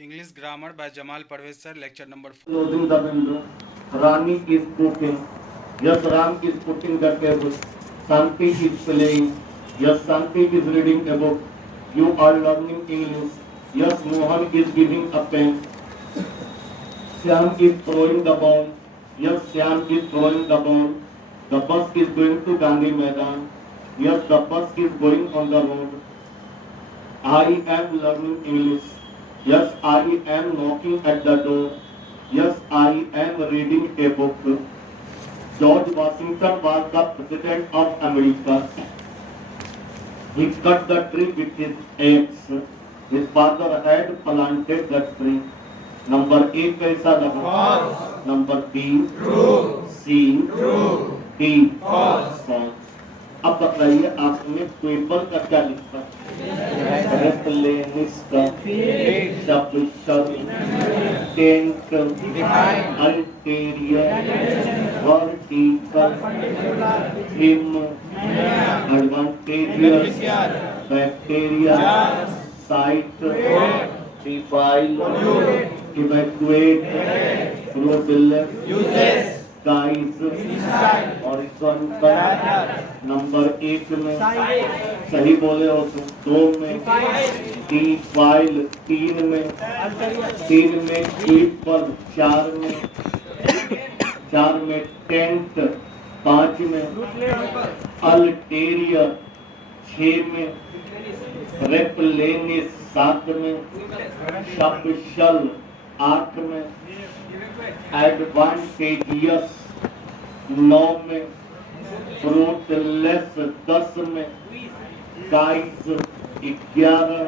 English Grammar by Jamal Parvez sir, lecture number 4. Closing the window. Rani is cooking. Yes, Ram is putting the table. Santi is playing. Yes, Santi is reading a book. You are learning English. Yes, Mohan is giving a pen. Syam is throwing the ball. Yes, Syam is throwing the ball. The bus is going to Gandhi Maidan. Yes, the bus is going on the road. I am learning English. Yes, I am knocking at the door. Yes, I am reading a book. George Washington was the president of America. He cut the tree with his axe. His father had planted the tree. Number एक कैसा लगा? Number B C D false. अब बताइए आपने paper का क्या लिखा? Replenish शब्द tent ulterior vertical him advantageous bacteria site defile evacuate fraudulent guys horizontal। Number एक में सही बोले हो तुम, दो में डिफाइल, तीन में ट्वीपर, चार में टेंट, पांच में अल्टेरियर, छह में रेप्लेनिस, सात में शब्द 8 में एडवांटेजियस, 9 में फ्रूटलेस, 10 में गाइस, 11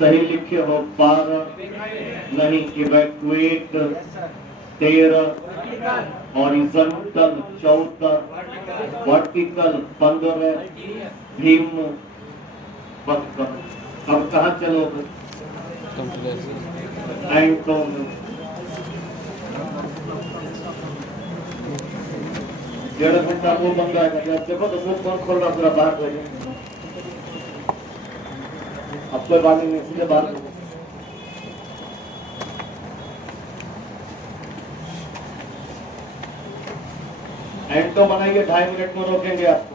सही लिखे हो, 12 नहीं, इवैक्यूएट, 13 हॉरिजॉन्टल, 14 वर्टिकल, 15 भीम। अब कहाँ चलोगे? एंटोन डेढ़ घंटा वो बन जाएगा। जब देखो तो वो कौन खोल रहा, पूरा बाहर भेजे। अब कोई बात नहीं, इसलिए बाहर भेजे। एंटो बनाइए, 2.5 मिनट में रोकेंगे आपको।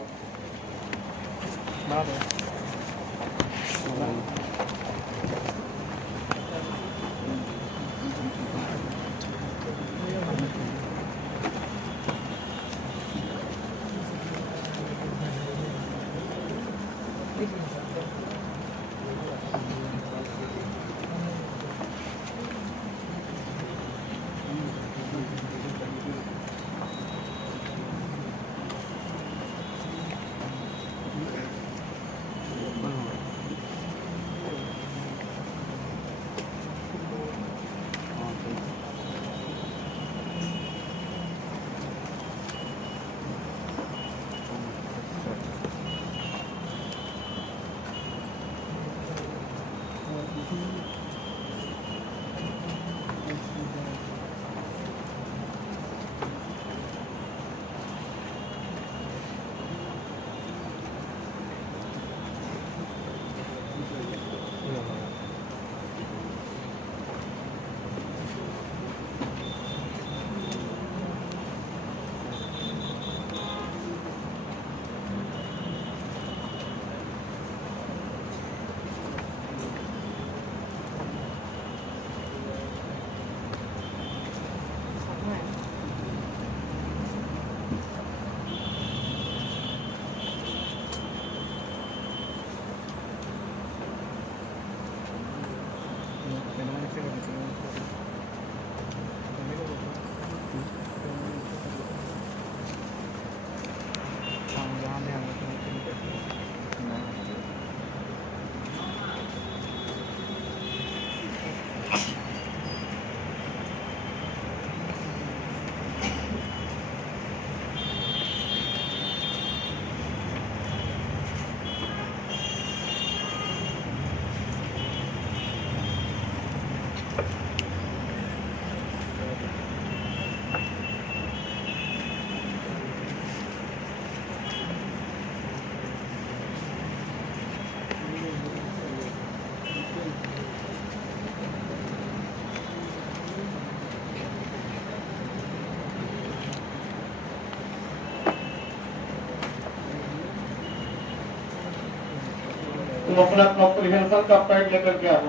तुम अपना कॉम्प्रिहेंशन का पैड लेकर के आओ।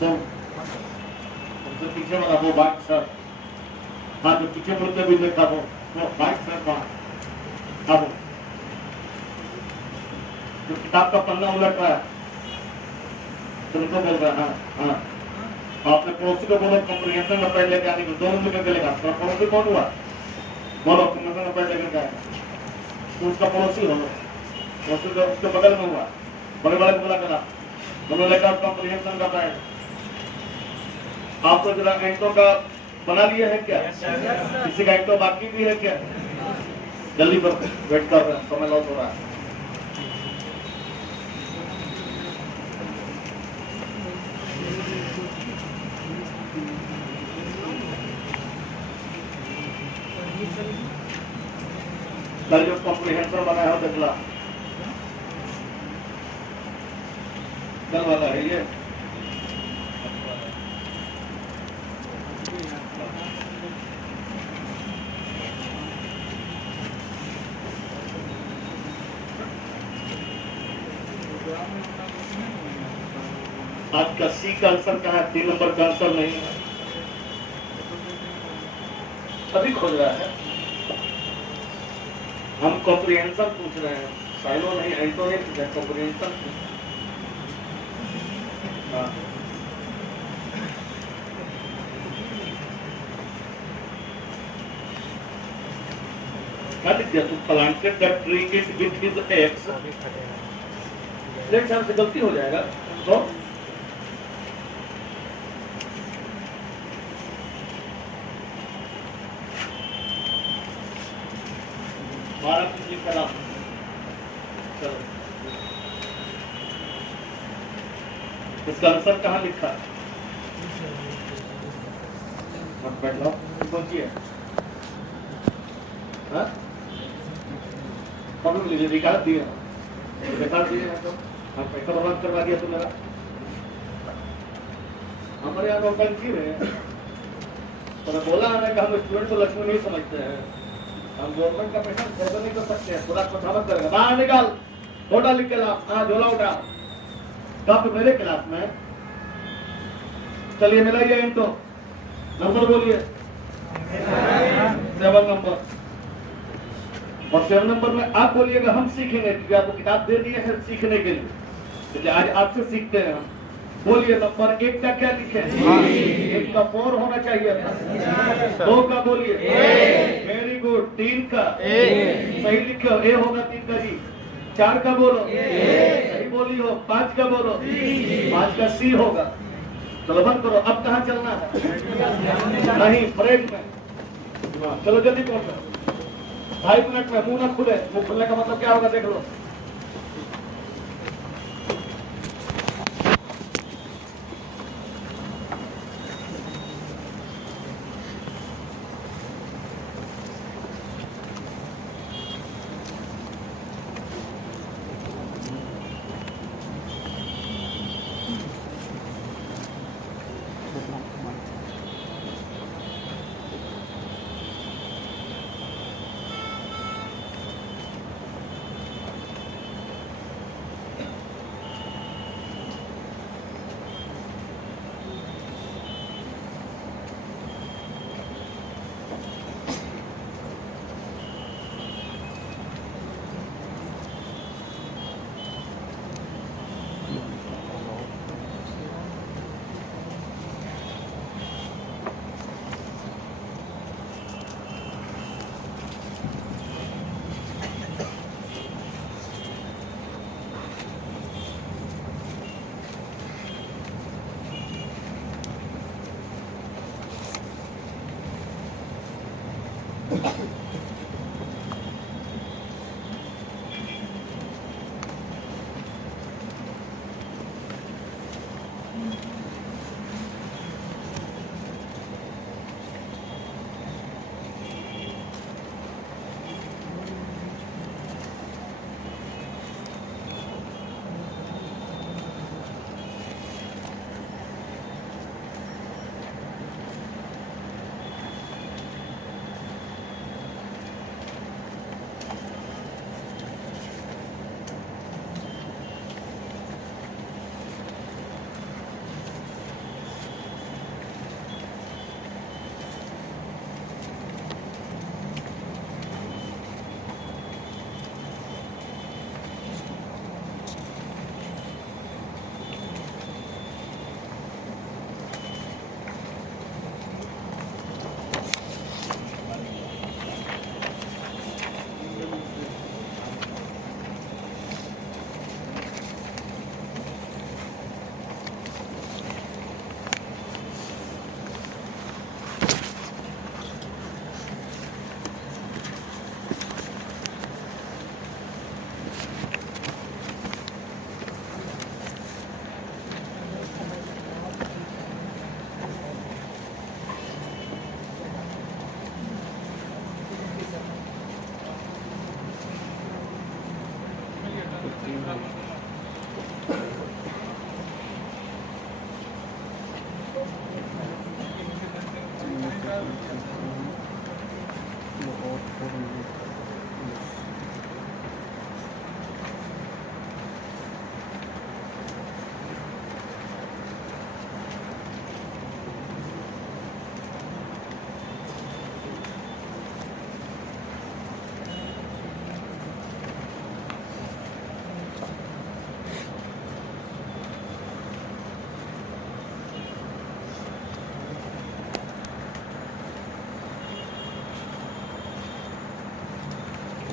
तुम तुमसे पीछे वाला वो बाइक सर, हाँ जो पीछे मुड़ते भी देखा वो बाइक सर वहाँ अब जो किताब का पन्ना उलट रहा है तुमको बोल रहा है। हाँ आपने पड़ोसी को बोलो कॉम्प्रिहेंशन का पैड लेके आने को, दोनों मिलकर के लेगा। तो पड़ोसी कौन हुआ? बोलो कॉम्प्रिहेंशन का पैड लेकर आए तो उसका पड़ोसी हो, पड़ोसी का उसके बगल में हुआ, बड़े बड़े बोला करा दोनों लेकर कॉम्प्रिहेंशन का पैड। आपको जरा घंटों का बना लिया है क्या? किसी का घंटों बाकी भी है क्या? जल्दी पर वेट कर रहे हैं, समय लॉस हो रहा है। कल जो कॉम्प्रिहेंशन बनाया हो देखला कल वाला है ये। आज का सी का आंसर कहाँ है? 3 नंबर का आंसर नहीं है, अभी खोज रहा है। हम कॉम्प्रिहेंशन पूछ रहे हैं, साइलो नहीं, एंटो नहीं पूछ रहे, कॉम्प्रिहेंशन। हाँ क्या लिख दिया तुम? Planted the tree it with his ex. Left hand से गलती हो जाएगा तो चलो इसका आंसर कहाँ लिखा है? बैठ लो, सोचिए। प्रॉब्लम लीजिए, रिकॉर्ड दिए तो हम पैसा बर्बाद करवा दिया तो मेरा। हमारे यहाँ नौटंकी में तो बोला हमें कि हम स्टूडेंट को लक्ष्मी नहीं समझते हैं, हम गवर्नमेंट का पैसा खर्च नहीं कर सकते हैं, पूरा खुशामद करेगा। बाहर निकाल, फोटा लिख के ला, झोला उठा। कब मेरे क्लास में चलिए मिलाइए इनको, नंबर बोलिए। 7 नंबर और 7 नंबर में आप बोलिएगा हम सीखेंगे, क्योंकि आपको किताब दे दी है सीखने के लिए, क्योंकि आज आपसे सीखते हैं हम। बोलिए नंबर 1 का क्या लिखे? 1 का 4 होना चाहिए था। 2 का बोलिए वेरी गुड। 3 का सही लिखे हो, ए होगा 3 का जी। 4 का बोलो सही बोली हो। 5 का बोलो 5 का सी होगा। चलो बंद करो। अब कहाँ चलना है? नहीं, ब्रेक में। चलो जल्दी पहुंचो, 2.5 मिनट में। मुंह ना खुले, मुंह खुलने का मतलब क्या होगा देख लो।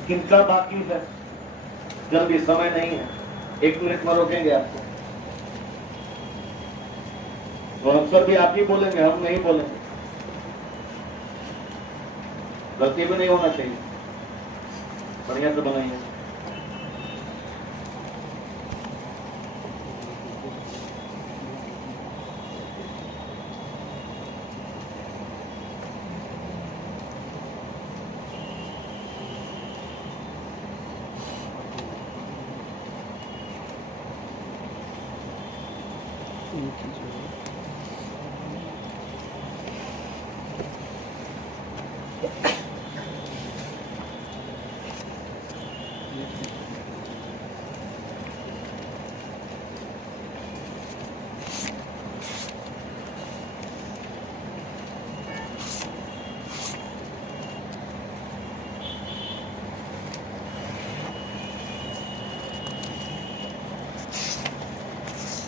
किनका बाकी है? जल्दी, समय नहीं है, 1 मिनट में रोकेंगे आपको। तो अक्सर भी आप ही बोलेंगे, हम नहीं बोलेंगे। गलती भी नहीं होना चाहिए, बढ़िया से बनाइए।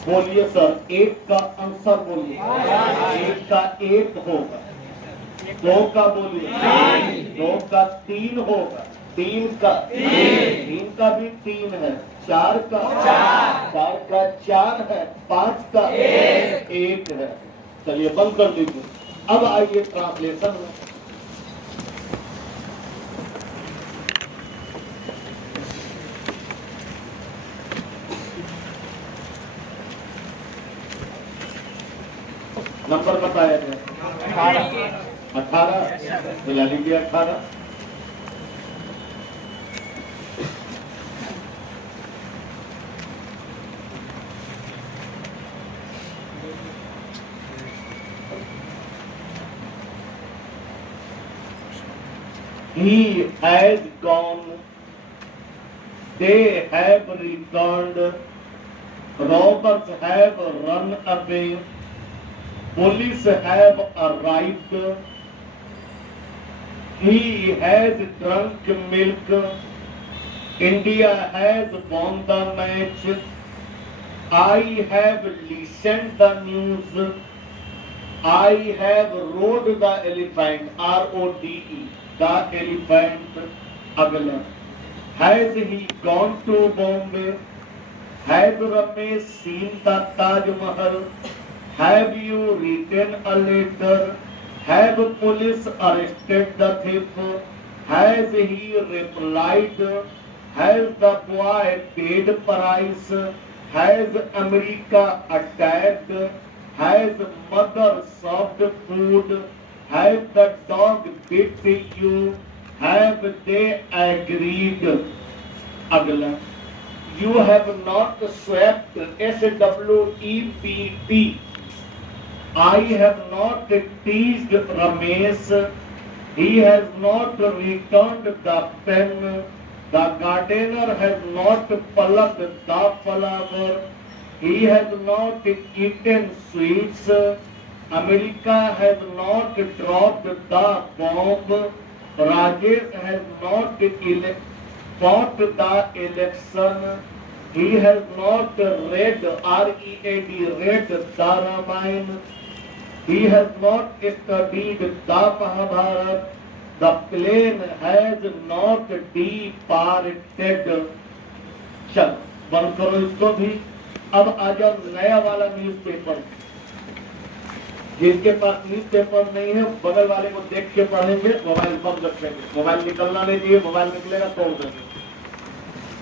बोलिए सर, 1 का आंसर बोलिए। 1 का 1 होगा, 2 का बोलिए, 2 का 3 होगा, 3 का भी 3 है, 4 का 4 है, 5 का 1 है। चलिए बंद कर दीजिए। अब आइए ट्रांसलेशन में। नंबर बताया गया 18, मिला लीजिए 18। He has gone, they have returned, robbers have run away, police have arrived, he has drunk milk, India has won the match, I have listened the news, I have rode the elephant, R-O-D-E, the elephant. अगला, has he gone to Bombay? Has Ramesh seen the Taj Mahal? Have you written a letter? Have police arrested the thief? Has he replied? Has the boy paid price? Has America attacked? Has mother served food? Has the dog bit you? Have they agreed? अगला, you have not swept, S-W-E-P-T. I have not teased Ramesh. He has not returned the pen. The gardener has not plucked the flower. He has not eaten sweets. America has not dropped the bomb. Rajesh has not fought the election. He has not read, R-E-A-D, read the Ramayana. He has not studied the Mahabharata. The plane has not departed. चल बंद करो इसको भी। अब आ जाओ नया वाला newspaper. जिनके पास न्यूज़पेपर नहीं है बगल वाले को देख के पढ़ेंगे, मोबाइल बंद रखेंगे। मोबाइल निकलना नहीं चाहिए, मोबाइल निकलेगा तोड़ देंगे।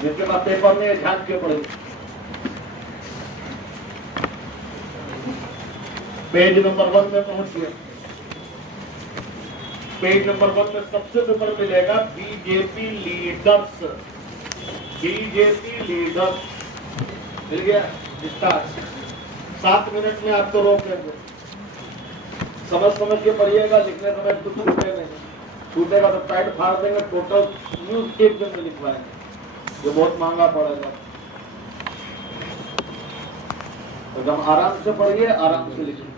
जिनके पास पेपर नहीं है झांक के पढ़ेंगे। पेज नंबर 1 में पहुंचिए। पेज नंबर 1 में सबसे ऊपर मिलेगा बीजेपी लीडर्स, बीजेपी लीडर मिल गया स्टार्ट। 7 मिनट में आपको रोक लेंगे। समझ के पढ़िएगा, लिखने समय कुछ छूटे नहीं, छूटेगा तो टाइट फाड़ देंगे। टोटल न्यूज एक दिन में लिखवाएंगे, ये बहुत महंगा पड़ेगा। तो एकदम आराम से पढ़िए, आराम से लिखिए।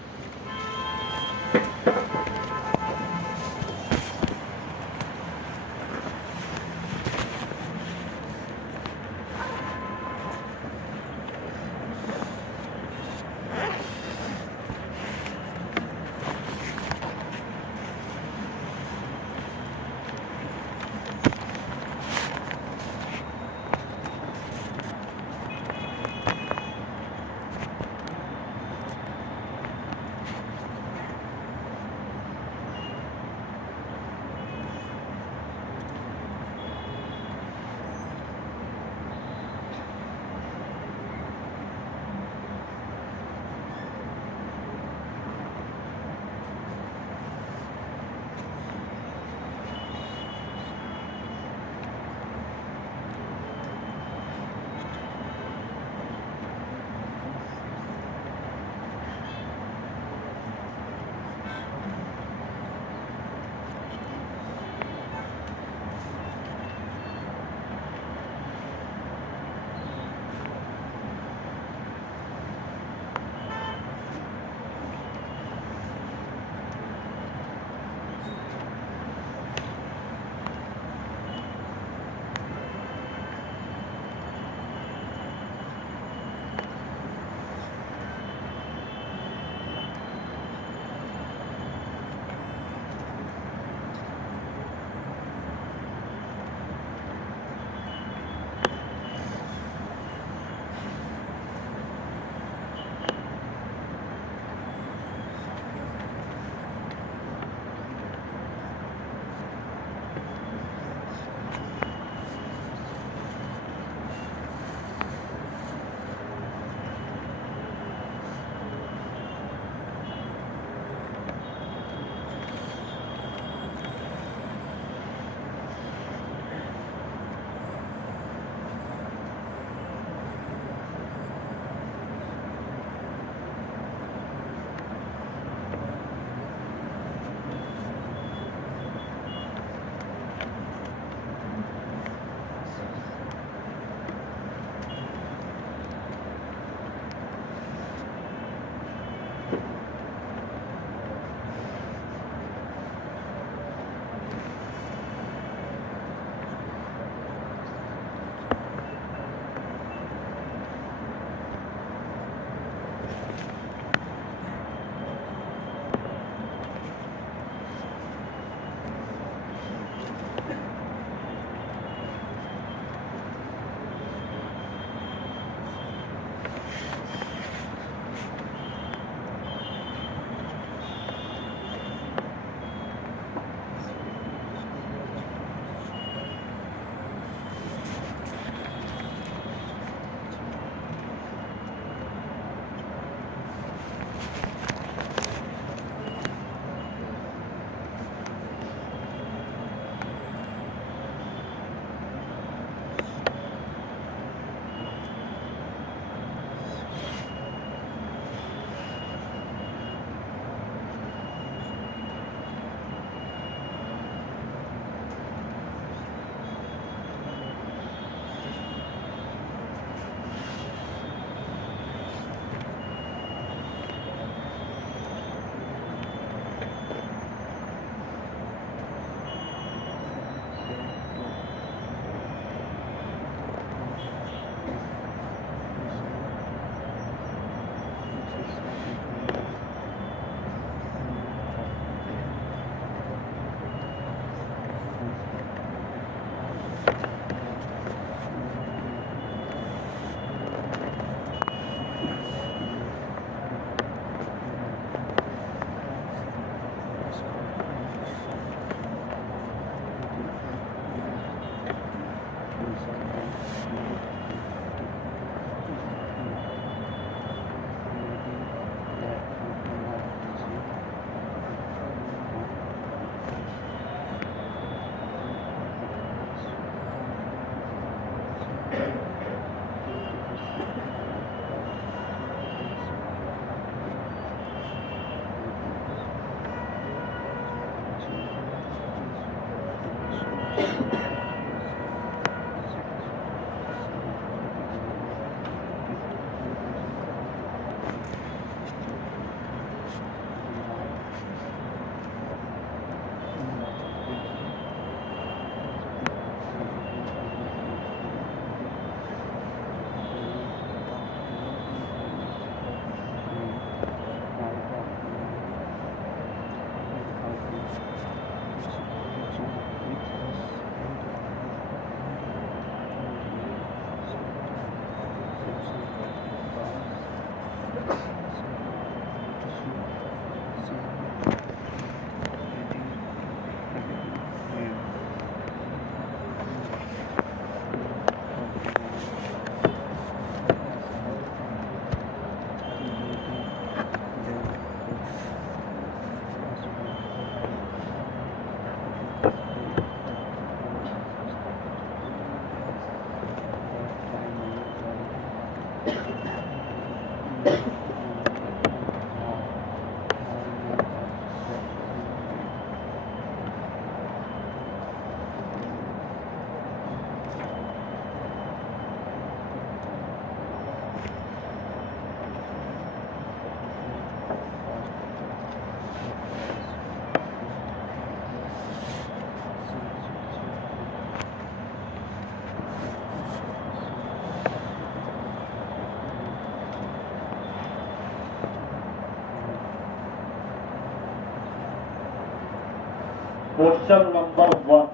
Question number 1.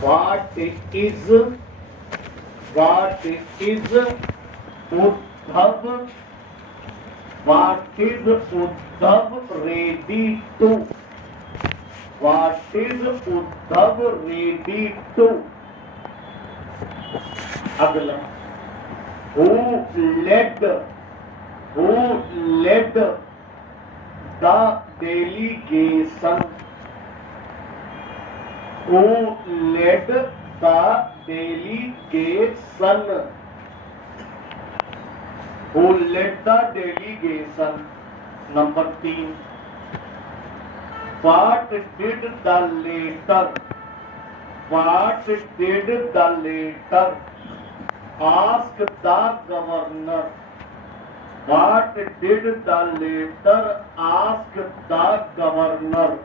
What is Uddhav? What is Uddhav ready to? What is Uddhav ready to? अगला, who led the delegation? Who led the delegation? Who led the delegation? Number 3. What did the letter ask the governor? What did the letter ask the governor?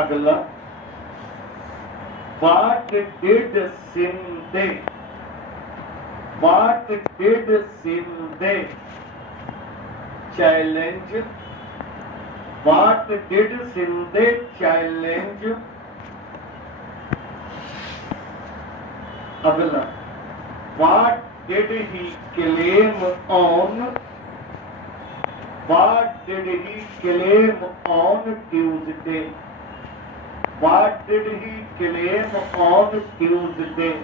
अगला, what did Shinde challenge? What did Shinde challenge? अगला, what did he claim on? What did he claim on Tuesday? What did he claim on Tuesday?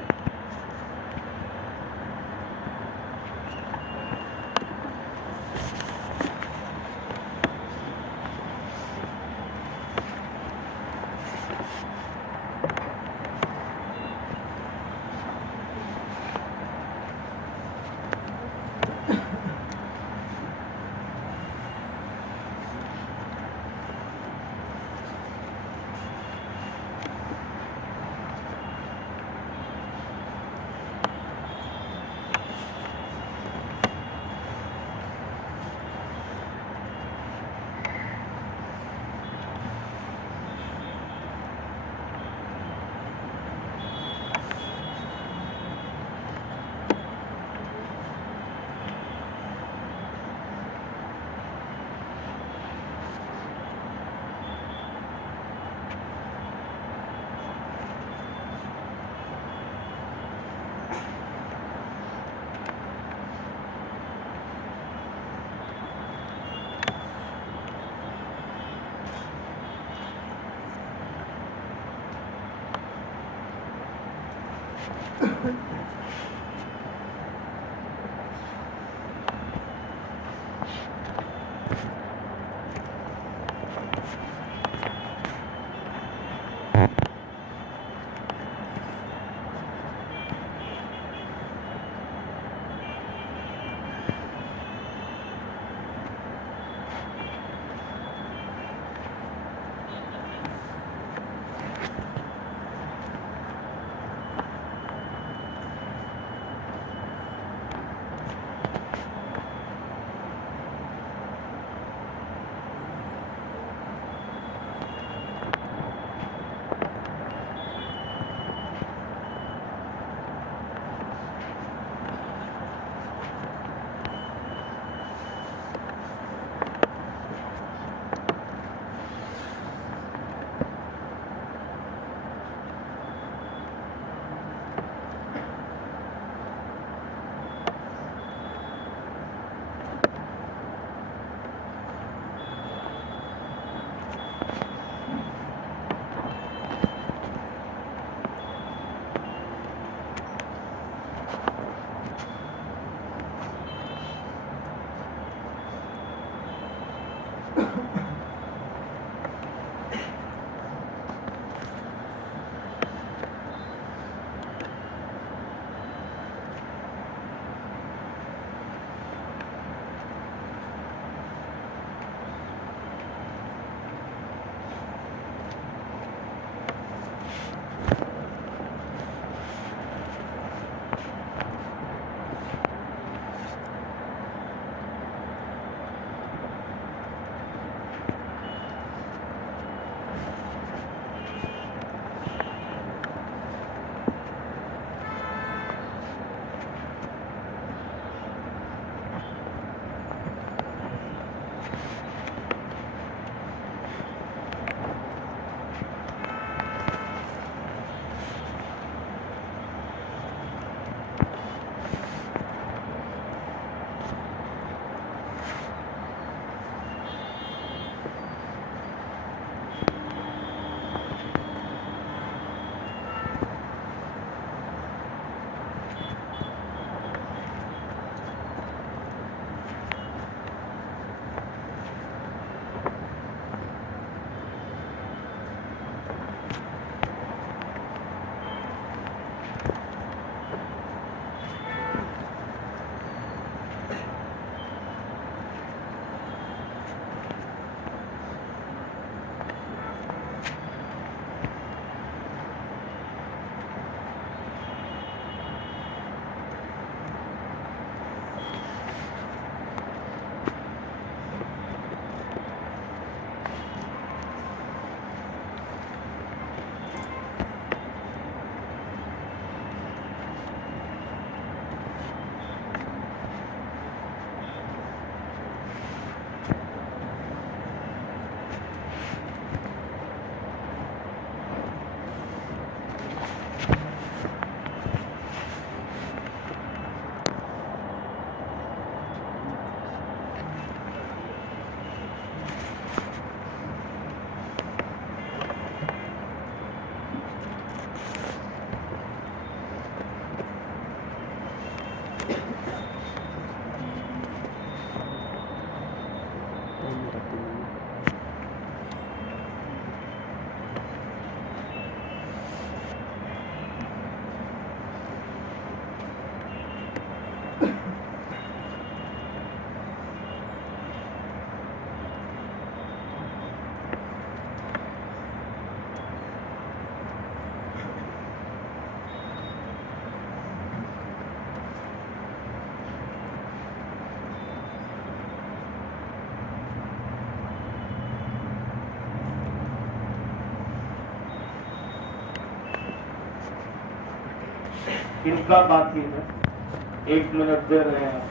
इनका बाकी है, 1 minute दे रहे हैं।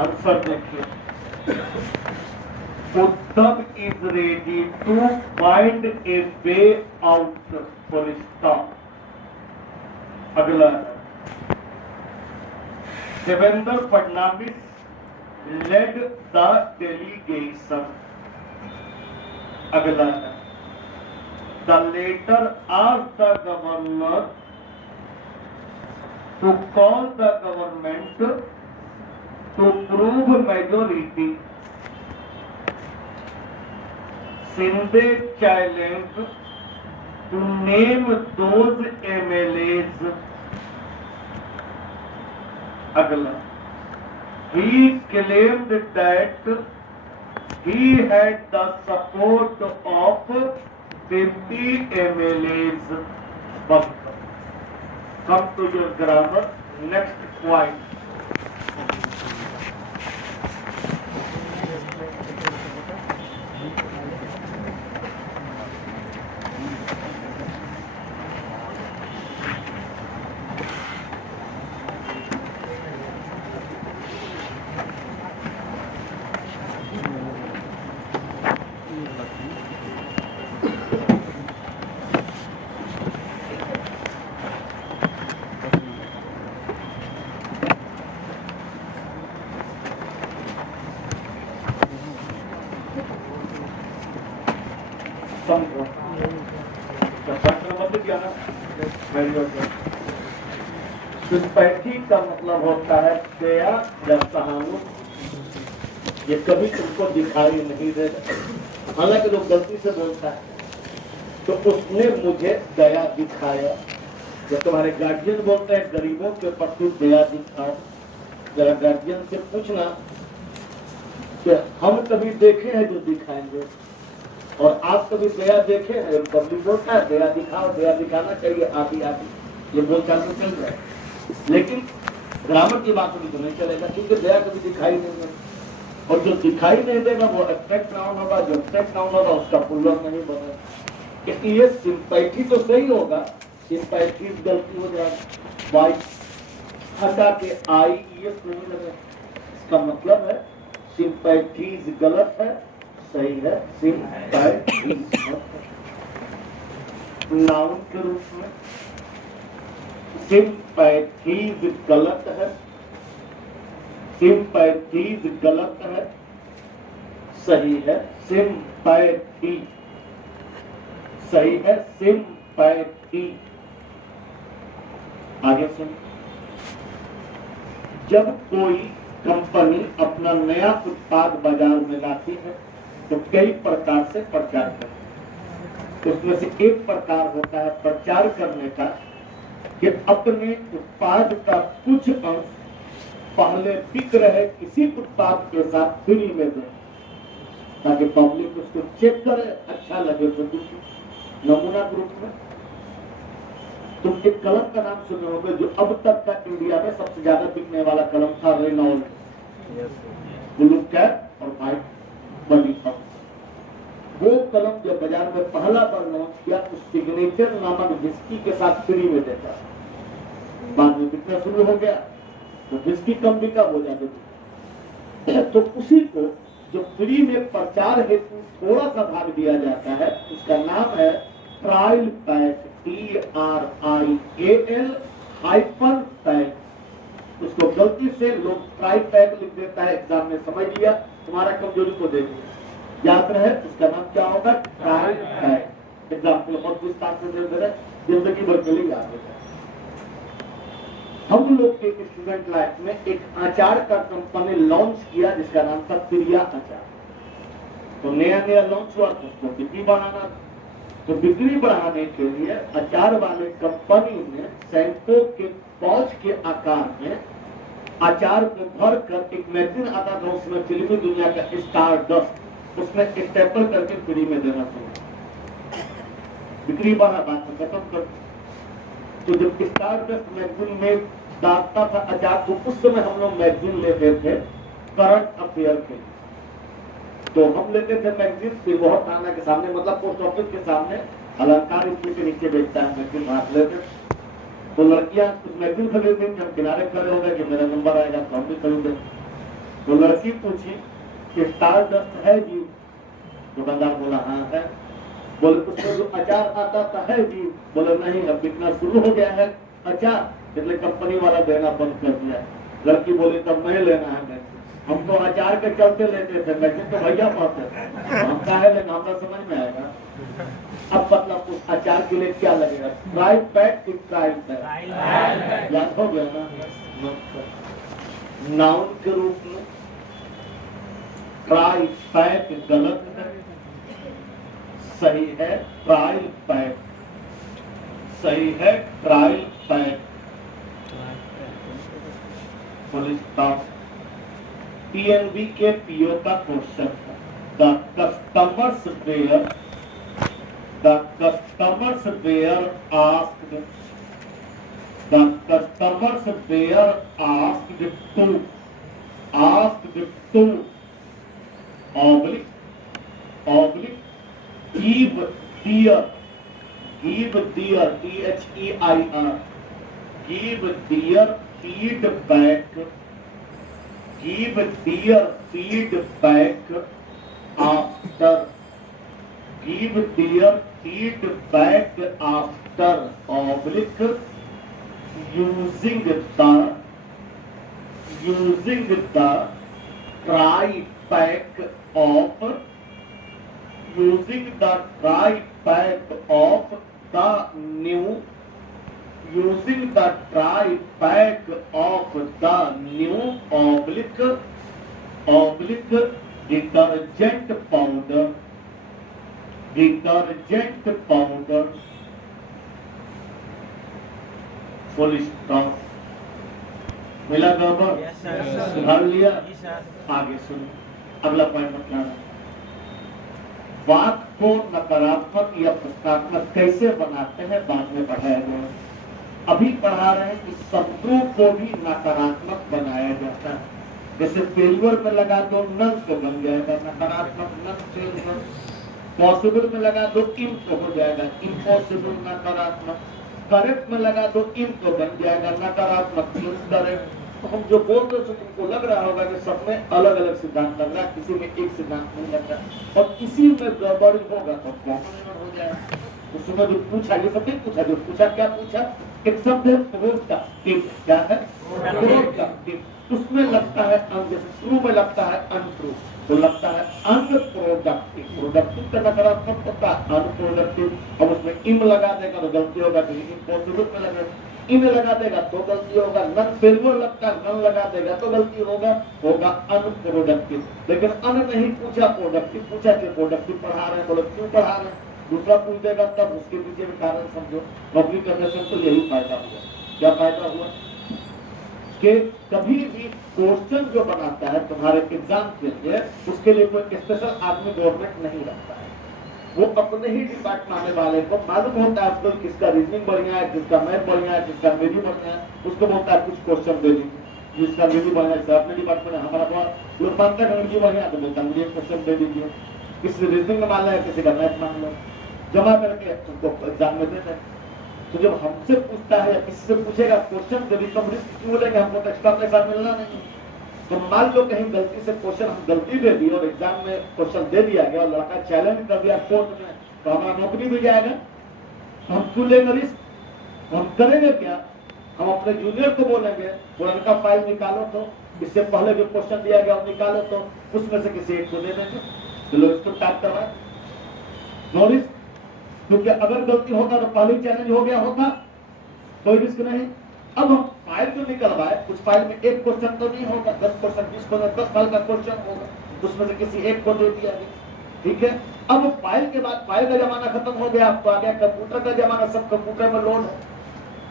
Answer देखिए, Uddhav is ready to find a way out for stop. अगला है, Devendra Fadnavis led the delegation. अगला है, the letter asked the governor to call the government to prove majority. Shinde challenged to name those MLAs. Agla, he claimed that he had the support of 50 MLAs. Come to your grammar. Next point. Sympathy का मतलब होता है दया या सहानुभूति। ये कभी तुमको दिखाई नहीं देता, हालांकि लोग गलती से बोलता है तो उसने मुझे दया दिखाया। जब तुम्हारे गार्जियन बोलते हैं गरीबों के प्रति दया दिखाओ, जरा गार्जियन से पूछना कि हम कभी देखे हैं जो दिखाएंगे, और आप कभी दया देखे हैं? पब्लिक बोलता है दया दिखाओ, दया दिखाना चाहिए, आदि आदि ये बोल चाल में चल रहा है, लेकिन ग्रामर की बात तो नहीं चलेगा, क्योंकि दया कभी दिखाई नहीं देगा। और जो दिखाई नहीं देगा वो एब्स्ट्रैक्ट नाउन होगा, जो एब्स्ट्रैक्ट नाउन होगा उसका प्लूरल नहीं बनेगा। इसलिए सिंपैथी तो सही होगा, सिंपैथी गलती हो जाएगी, वाई हटा के आई ये नहीं लगे, इसका मतलब है सिंपैथीज गलत है, सही है सिंपैथीज। नाउन के रूप में सिंपैथीज गलत है, सिंपैथीज गलत है, सही है सिंपैथी, सही है सिंपैथी। आगे सुन, जब कोई कंपनी अपना नया उत्पाद बाजार में लाती है तो कई प्रकार से प्रचार करती है। उसमें से एक प्रकार होता है प्रचार करने का कि अपने उत्पाद का कुछ अंश पहले बिक रहे किसी उत्पाद के साथ फ्री में दे, ताकि पब्लिक उसको चेक करे, अच्छा लगे तो दूसरी। नमूना ग्रुप में तुम एक कलम का नाम सुने होंगे जो अब तक का इंडिया में सबसे ज्यादा बिकने वाला कलम था, रेनॉल्ड, ब्लू कैप और व्हाइट बड़ी कलम। वो कलम जो बाजार में पहला बार लॉन्च किया तो सिग्नेचर नामक विस्की के साथ फ्री में देता, बाद में बिकना शुरू हो गया तो विस्की कम बिका, हो जाती थी। तो उसी को जो फ्री में प्रचार हेतु थोड़ा सा भाग दिया जाता है उसका नाम है trial pack, TRIAL hyper pack. उसको गलती से लोग ट्राई पैक लिख देता है, एग्जाम में समझ लिया, तुम्हारा कमजोरी को देख लिया, याद रहे उसका नाम क्या होगा, ट्रायल पैक। एग्जाम्पल और विस्तार से दे रहे, जिंदगी भर के लिए याद होगा। हम लोग के स्टूडेंट लाइफ में एक अचार का कंपनी लॉन्च किया जिसका नाम था प्रिया अचार। तो नया नया लॉन्च हुआ तो उसको डिब्बी बनाना, तो बिक्री बढ़ाने के लिए अचार वाले कंपनी ने सैंको के पाउच के आकार में अचार को भर कर एक मैगजीन आता था, उसमें फिल्मी दुनिया का स्टार डस्ट, उसमें स्टेपल करके फ्री में देना चाहिए। बिक्री बढ़ा, बात को खत्म कर। तो जब स्टार डस्ट मैगजीन में डालता था अचार, तो उस समय हम लोग मैगजीन लेते थे करंट अफेयर के। तो हम लेते थे मैगजीन, फिर बहुत थाना के सामने, मतलब पोस्ट ऑफिस के सामने अलंकार स्कूल के नीचे बेचता है मैगजीन, वहां लेते। तो लड़कियां उस मैगजीन खरीदती थी, हम किनारे खड़े हो गए कि मेरा नंबर आएगा तो हम भी खरीदे। तो लड़की पूछी कि स्टार डस्ट है जी? दुकानदार बोला हाँ है। बोले उसमें जो अचार आता था है जी? बोले नहीं, अब बिकना शुरू हो गया है अचार, इसलिए कंपनी वाला देना बंद कर दिया। लड़की बोली तब नहीं लेना है मैगजीन, हम तो अचार के चलते लेते थे, मैगजीन तो भैया पाते थे, हम काहे लेना, हमरा समझ में आएगा। अब मतलब उस अचार के लिए क्या लगेगा? ट्राई पैक की ट्राई पैक, याद हो गया ना? नाउन के रूप में ट्राई पैक गलत है, सही है ट्रायल पैक, सही है trial pack. Police staff PNB के पीओ का क्वेश्चन है। The customers were The customers were asked. The customers were asked to oblique give their THEIR give their feedback after. Give their feedback after oblique using the try pack of oblique detergent powder full stop. मिला गड़बड़? सुधार लिया? आगे सुनो, अगला point बताना। बात को नकारात्मक या प्रश्नात्मक कैसे बनाते हैं बाद में पढ़ाया गया। अभी पढ़ा रहे हैं कि शब्दों को भी नकारात्मक बनाया जाता है। जैसे फेल्यूर में लगा दो नन तो बन जाएगा नकारात्मक, नन फेल्यूर। पॉसिबल में लगा दो इम तो हो जाएगा इम्पॉसिबल नकारात्मक। करेक्ट में लगा दो इम तो बन जाएगा नकारात्मक इनकरेक्ट। तो हम जो बोल रहे हैं तुमको लग रहा होगा कि सब में अलग अलग सिद्धांत लग रहा है, किसी में एक सिद्धांत नहीं लग रहा, और इसी में गड़बड़ी होगा तो कॉमन हो जाएगा। उसमें जो पूछा, ये सब नहीं पूछा, जो पूछा क्या पूछा? एक शब्द है प्रोडक्टिव। क्या है? प्रोडक्टिव। उसमें लगता है ट्रू में लगता है अनट्रू, तो लगता है अनप्रोडक्टिव। प्रोडक्टिव का नकारात्मक होता है अनप्रोडक्टिव। अब उसमें इम लगा देगा तो गलती होगा, तो इम्पॉसिबल में लगेगा, इम लगा देगा तो गलती होगा, नन फेल्यूर लगता है नन लगा देगा तो गलती होगा अनप्रोडक्टिव। लेकिन अन नहीं पूछा, प्रोडक्टिव पूछा कि प्रोडक्टिव पढ़ा रहे हैं, बोलो क्यों पढ़ा रहे हैं? दूसरा पूछ देगा तब उसके पीछे भी कारण समझो। नौकरी करने से तो यही फायदा हुआ। क्या फायदा हुआ? कि कभी भी क्वेश्चन जो बनाता है तुम्हारे एग्जाम के लिए, उसके लिए कोई स्पेशल आदमी गवर्नमेंट नहीं रखता है। वो अपने ही डिपार्टमेंट आने वाले को मालूम होता है आपको किसका रीजनिंग बढ़िया है, किसका मैथ बढ़िया है, किसका अंग्रेजी बढ़िया है, उसको बोलता है कुछ क्वेश्चन दे दीजिए। जिसका अंग्रेजी बढ़िया है अपने डिपार्टमेंट है, हमारा लोग मानता है अंग्रेजी बढ़िया तो बोलता है मुझे क्वेश्चन दे दीजिए। किसी रीजनिंग में मान लो, किसी का मैथ मान लो, जमा करके तुमको एग्जाम में देते हैं। तो जब हमसे पूछता है या किसी से पूछेगा क्वेश्चन, जब हम रिस्क क्यों लेंगे, हमको तो एक्स्ट्रा पैसा मिलना नहीं। तो मान लो कहीं गलती से क्वेश्चन हम गलती दे दी और एग्जाम में क्वेश्चन दे दिया गया और लड़का चैलेंज कर दिया कोर्ट में, तो हमारा नौकरी भी जाएगा। तो हम क्यों लेंगे रिस्क? हम करेंगे क्या? हम अपने जूनियर को बोलेंगे पुराना फाइल निकालो, तो इससे पहले जो क्वेश्चन दिया गया निकालो, तो उसमें से किसी एक को दे देंगे। तो लोग इसको टाइप करवाए, नो रिस्क, क्योंकि अगर गलती होता तो पहले चैलेंज हो गया होता, कोई रिस्क नहीं। अब हम फाइल जो निकलवाए, कुछ फाइल में एक क्वेश्चन तो नहीं होगा, 10 क्वेश्चन 20 क्वेश्चन 10 फाइल का क्वेश्चन होगा, उसमें से किसी एक को दे दिया गया। ठीक है। अब फाइल के बाद फाइल का जमाना खत्म हो गया, अब तो आ गया कंप्यूटर का जमाना, सब कंप्यूटर में लोड है,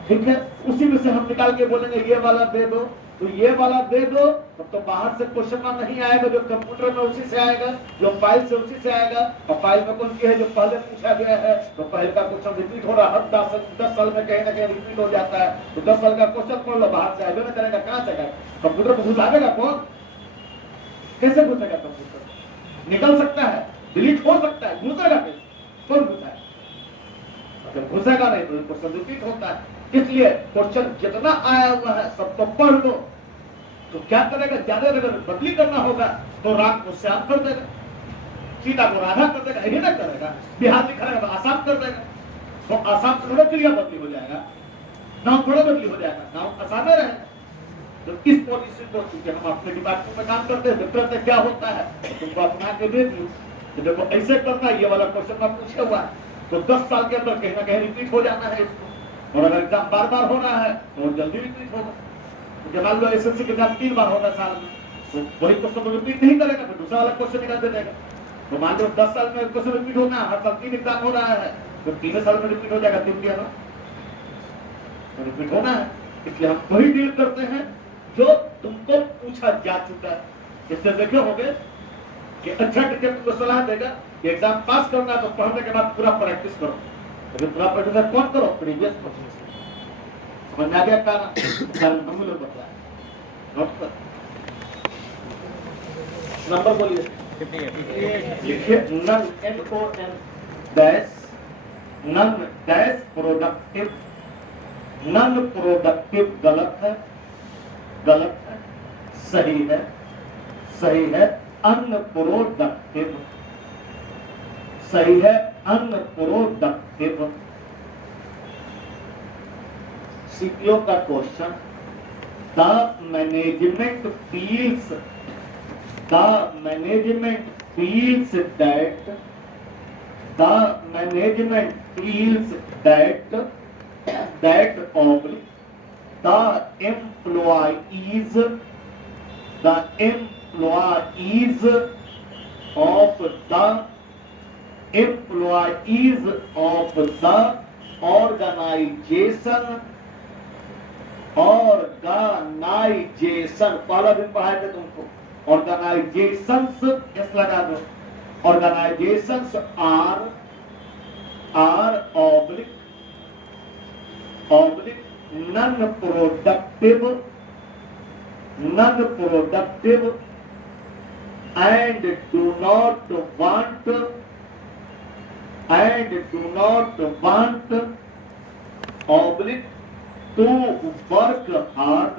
ठीक है। उसी में से हम निकाल के बोलेंगे ये वाला दे दो, तो ये वाला दे दो, तब तो बाहर से क्वेश्चन नहीं आएगा, जो कंप्यूटर में उसी से आएगा, जो फाइल से उसी से आएगा। और फाइल में कौन है जो पहले पूछा गया है, तो पहले का क्वेश्चन रिपीट हो रहा है, हर 10 साल में कहीं ना कहीं रिपीट हो जाता है, तो 10 साल का क्वेश्चन पढ़ लो, बाहर से आएगा ना करेगा, कहाँ से आएगा? कंप्यूटर को घुसाएगा कौन? कैसे घुसेगा कंप्यूटर? निकल सकता है, डिलीट हो सकता है, घुसेगा कैसे? कौन घुसाएगा? अगर घुसेगा नहीं तो क्वेश्चन रिपीट होता है। इसलिए क्वेश्चन जितना आया हुआ है सबको पढ़ लो। तो क्या करेगा, ज्यादा अगर बदली करना होगा तो राग को श्याम कर देगा, सीता को राधा कर देगा, यही ना करेगा। बिहार लिखा तो आसाम कर देगा, तो आसाम से थोड़ा क्रिया बदली हो जाएगा, नाम थोड़ा बदली हो जाएगा, नाम आसान में रहेगा। तो इस पॉलिसी को चूंकि हम अपने डिपार्टमेंट में काम करते हैं, करते क्या होता है तुमको अपना के दे दी, तो देखो ऐसे करना, ये वाला क्वेश्चन में पूछा हुआ है, तो 10 साल के अंदर कहीं ना कहीं रिपीट हो जाना है इसको। और अगर एग्जाम बार बार हो रहा है तो जल्दी रिपीट होगा। तो मान लो एसएससी के एग्जाम 3 बार होगा साल में, तो वही क्वेश्चन रिपीट नहीं करेगा, फिर दूसरा वाला क्वेश्चन निकाल दे देगा। तो मान लो 10 साल में क्वेश्चन रिपीट होना है, हर साल 3 एग्जाम हो रहा है, तो 3 साल में रिपीट हो जाएगा, 3 दिया ना, तो रिपीट होना है। इसलिए हम वही डील करते हैं जो तुमको पूछा जा चुका है। इससे देखे होंगे कि अच्छा टीचर तुमको सलाह देगा कि एग्जाम पास करना है तो पढ़ने के बाद पूरा प्रैक्टिस करो, लेकिन पूरा प्रैक्टिस कौन करो? प्रीवियस क्वेश्चन से। समझ आ गया? कारण हम लोग बताए, नोट कर, नंबर बोलिए, लिखिए, non NON dash, non dash productive, non productive गलत है, गलत है, सही है, सही है, अनप्रोडक्टिव, सही है, अनप्रोडक्टिव। सीपीओ का question, the management feels, the management feels that, the management feels that, that oblique the employees, the employees of the employees of the organization, organization पहला दिन पढ़ाए थे तुमको, organizations इस लगा दो, organizations are oblique non-productive and do not want oblique to work hard,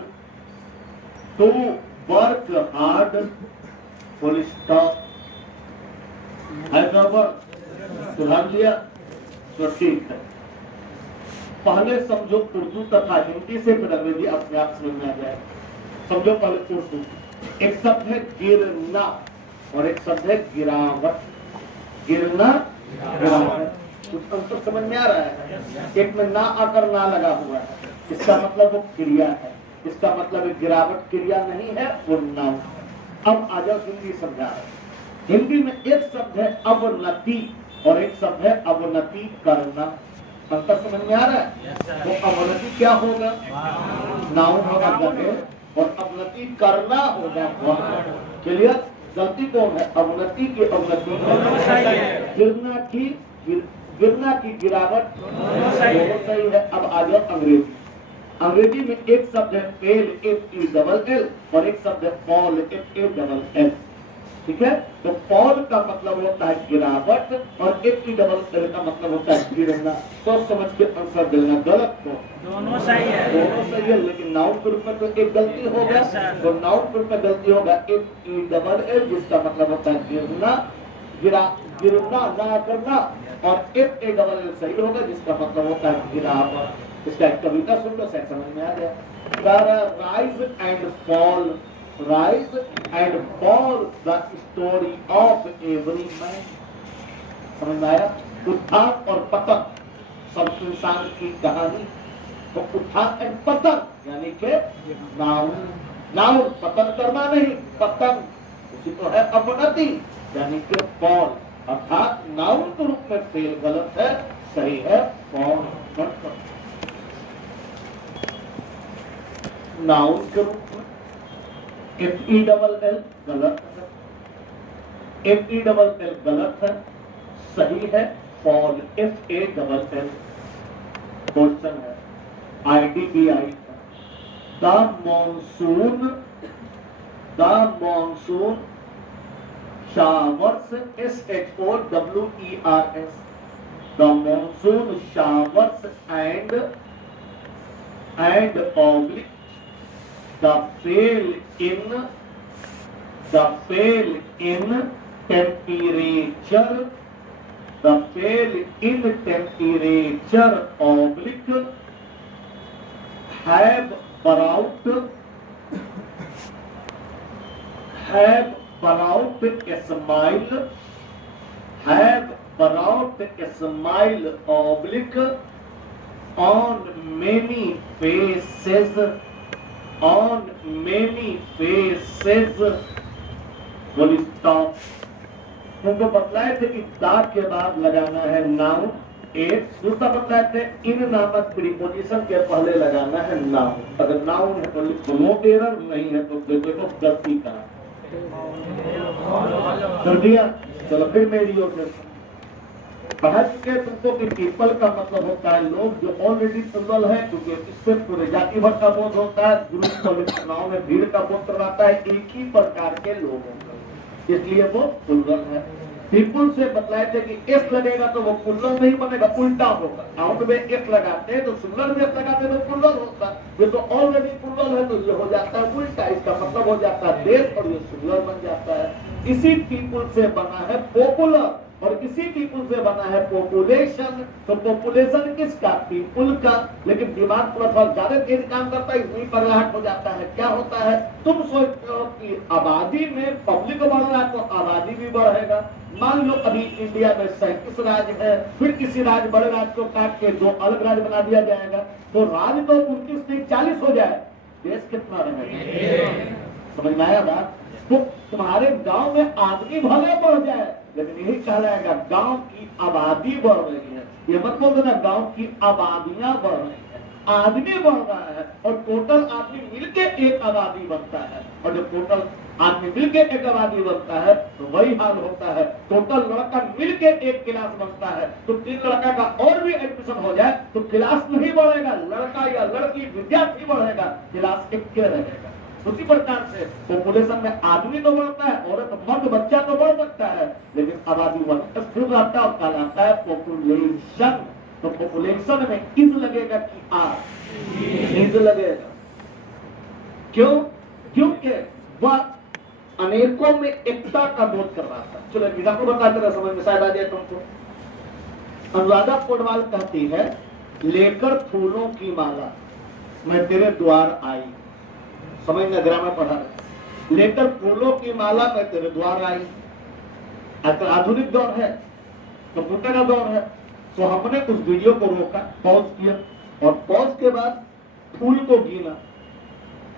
full stop। है बराबर? सुधार लिया तो ठीक है। पहले समझो उर्दू तथा हिंदी से फिर अंग्रेजी अपने आप समझ में आ जाए। समझो पहले उर्दू, एक शब्द है गिरना और एक शब्द है गिरावट। गिरना, गिरावट, कुछ अंतर समझ में आ रहा है? एक में ना आकर ना लगा हुआ है, इसका मतलब वो क्रिया है, इसका मतलब गिरावट क्रिया नहीं है, वो नाम। अब आ जाओ हिंदी समझा रहे। हिंदी में एक शब्द है अवनति और एक शब्द है अवनति करना। अंतर समझ में आ रहा है? तो अवनति क्या होगा? नाउन होगा गधे, और अवनति करना होगा वह। क्लियर? गलती कौन है? अवनति की अवनति, गिरना की गिरावट, दोनों सही है। अब आ जाओ अंग्रेजी। अंग्रेजी में एक शब्द है फेल FELL और एक शब्द है फॉल FALL। ठीक है? तो फॉल का मतलब होता है गिरावट और FELL का मतलब होता है गिरना। सोच समझ के आंसर देना। गलत को दोनों सही है, दोनों सही है, लेकिन नाउन ग्रुप में तो एक गलती होगा। तो नाउन ग्रुप में गलती होगा FELL, जिसका मतलब होता है गिरना, गिरना ना करना, और FALL सही होगा, जिसका मतलब होता है गिरावट। इसका एक कविता सुन लो, शायद समझ में आ जाए। Rise and fall, rise and fall, the story of every man। समझ में आया? उत्थान और पतन सब इंसान की कहानी। तो उत्थान एंड पतन यानी कि नाउन पतन करना नहीं, पतन उसी को है अवनति यानी कि फॉल। अर्थात नाउन के रूप में फेल गलत है, सही है फॉर्म। नाउन के रूप में FELL गलत है, FELL गलत है, सही है फॉल FALL। क्वेश्चन है IDBI का, the monsoon showers SHOWERS, the monsoon showers and oblique the fall in temperature, the fall in temperature oblique have brought a smile oblique on many faces, full stop। तुमको बतलाए थे कि दाग के बाद लगाना है नाउन एक, दूसरा बतलाए थे इन नामक प्रीपोजिशन के पहले लगाना है नाउन। अगर नाउन है तो लिख दो, नो एरर, नहीं है तो देखो गलती कहाँ कर दिया। चलो फिर मेरी ओर से पढ़ा चुके तुमको कि पीपल का मतलब होता है लोग, जो ऑलरेडी प्लुरल है, क्योंकि इससे पूरे जाति भर का बोध होता है, ग्रुप चुनाव में भीड़ का बोध करवाता है, एक ही प्रकार के लोग होंगे, इसलिए वो प्लुरल है। पीपुल से बतलाए थे कि एस लगेगा तो वो प्लुरल नहीं बनेगा, उल्टा होगा। नाउन में एस लगाते हैं तो सिंगुलर में एस लगाते हैं तो प्लुरल होता है, ये तो ऑलरेडी प्लुरल है तो ये हो जाता है उल्टा, इसका मतलब हो जाता है देश और ये सिंगुलर बन जाता है। इसी पीपुल से बना है पॉपुलर और इसी पीपुल से बना है पॉपुलेशन। तो पॉपुलेशन किसका? पीपुल का। लेकिन दिमाग थोड़ा ज्यादा तेज काम करता है, इसमें पगलाहट हो जाता है। क्या होता है, तुम सोचते हो कि आबादी में पब्लिक बढ़ रहा है तो आबादी भी बढ़ेगा। मान लो अभी इंडिया में 37 राज्य है, फिर किसी राज्य बड़े राज्य को काट के 2 अलग राज्य बना दिया जाएगा तो राज्य तो 29 नहीं 40 हो जाए, देश कितना रहेगा? समझ में आया बात? तो तुम्हारे गांव में आदमी भले बढ़ जाए, लेकिन यही कहा जाएगा गांव की आबादी बढ़ रही है। ये मत बोल देना गांव की आबादियां बढ़ रही है, आदमी बढ़ रहा है और टोटल आदमी मिलके एक आबादी बनता है। और जब टोटल आदमी मिलके एक आबादी बनता है तो वही हाल होता है। टोटल लड़का मिलके एक क्लास बनता है तो 3 लड़का का और भी एडमिशन हो जाए तो क्लास नहीं बढ़ेगा, लड़का या लड़की विद्यार्थी बढ़ेगा, क्लास एक के रहेगा। उसी प्रकार से पॉपुलेशन में आदमी तो बढ़ता है, औरत मर्द बच्चा तो बढ़ सकता है, लेकिन आबादी स्थिर रहता है और कहलाता है पॉपुलेशन। तो पॉपुलेशन में इज लगेगा कि आर इज लगेगा। क्यों? क्योंकि वह अनेकों में एकता का बोध कर रहा था। चलो एग्जाम्पल बताते रहे, समझ में शायद आ जाए तुमको। अनुराधा पोडवाल कहती है, लेकर फूलों की माला मैं तेरे द्वार आई। समझ में ग्रामर पढ़ा, लेकर फूलों की माला मैं तेरे द्वार आई। आधुनिक दौर है, कंप्यूटर का दौर है, तो हमने उस वीडियो को रोका, पॉज किया और पॉज के बाद फूल को गिना,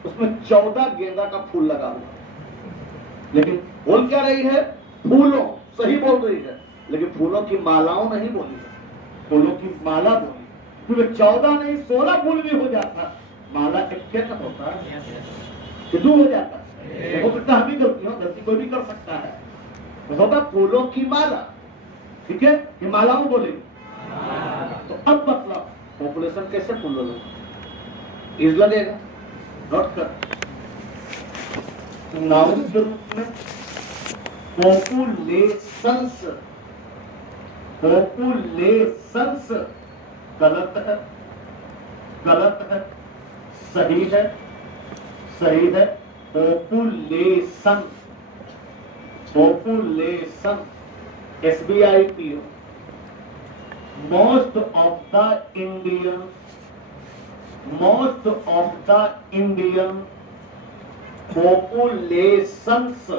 उसमें 14 गेंदा का फूल लगा हुआ। लेकिन बोल क्या रही है? फूलों, सही बोल रही है, लेकिन फूलों की मालाओं नहीं बोली है, फूलों की माला बोली। क्योंकि 14 नहीं 16 फूल भी हो जाता, माला एक कैसे होता है, दो हो जाता है। हो सकता हम भी गलती हो, गलती कोई भी कर सकता है, होता फूलों की माला। ठीक है, ये मालाओं बोलेगी। तो अब मतलब पॉपुलेशन कैसे फूलों लोग इज लगेगा, नोट कर। नाउन के रूप में पॉपुलेशंस, पॉपुलेशंस गलत है, गलत है, सही है, सही है population, population SBIPO। most of the Indian populations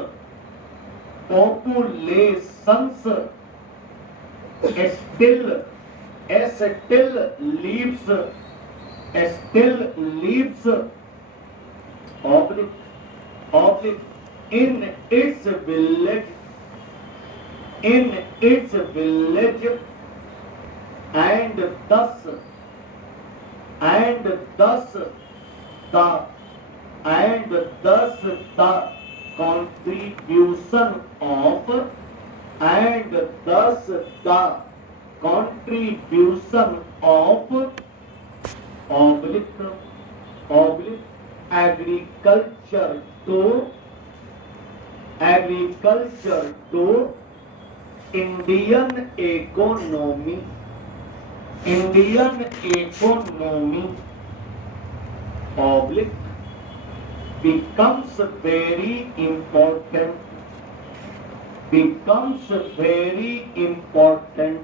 still lives oblique in its village in its village, and thus the contribution of oblique agriculture to Indian economy oblique becomes very important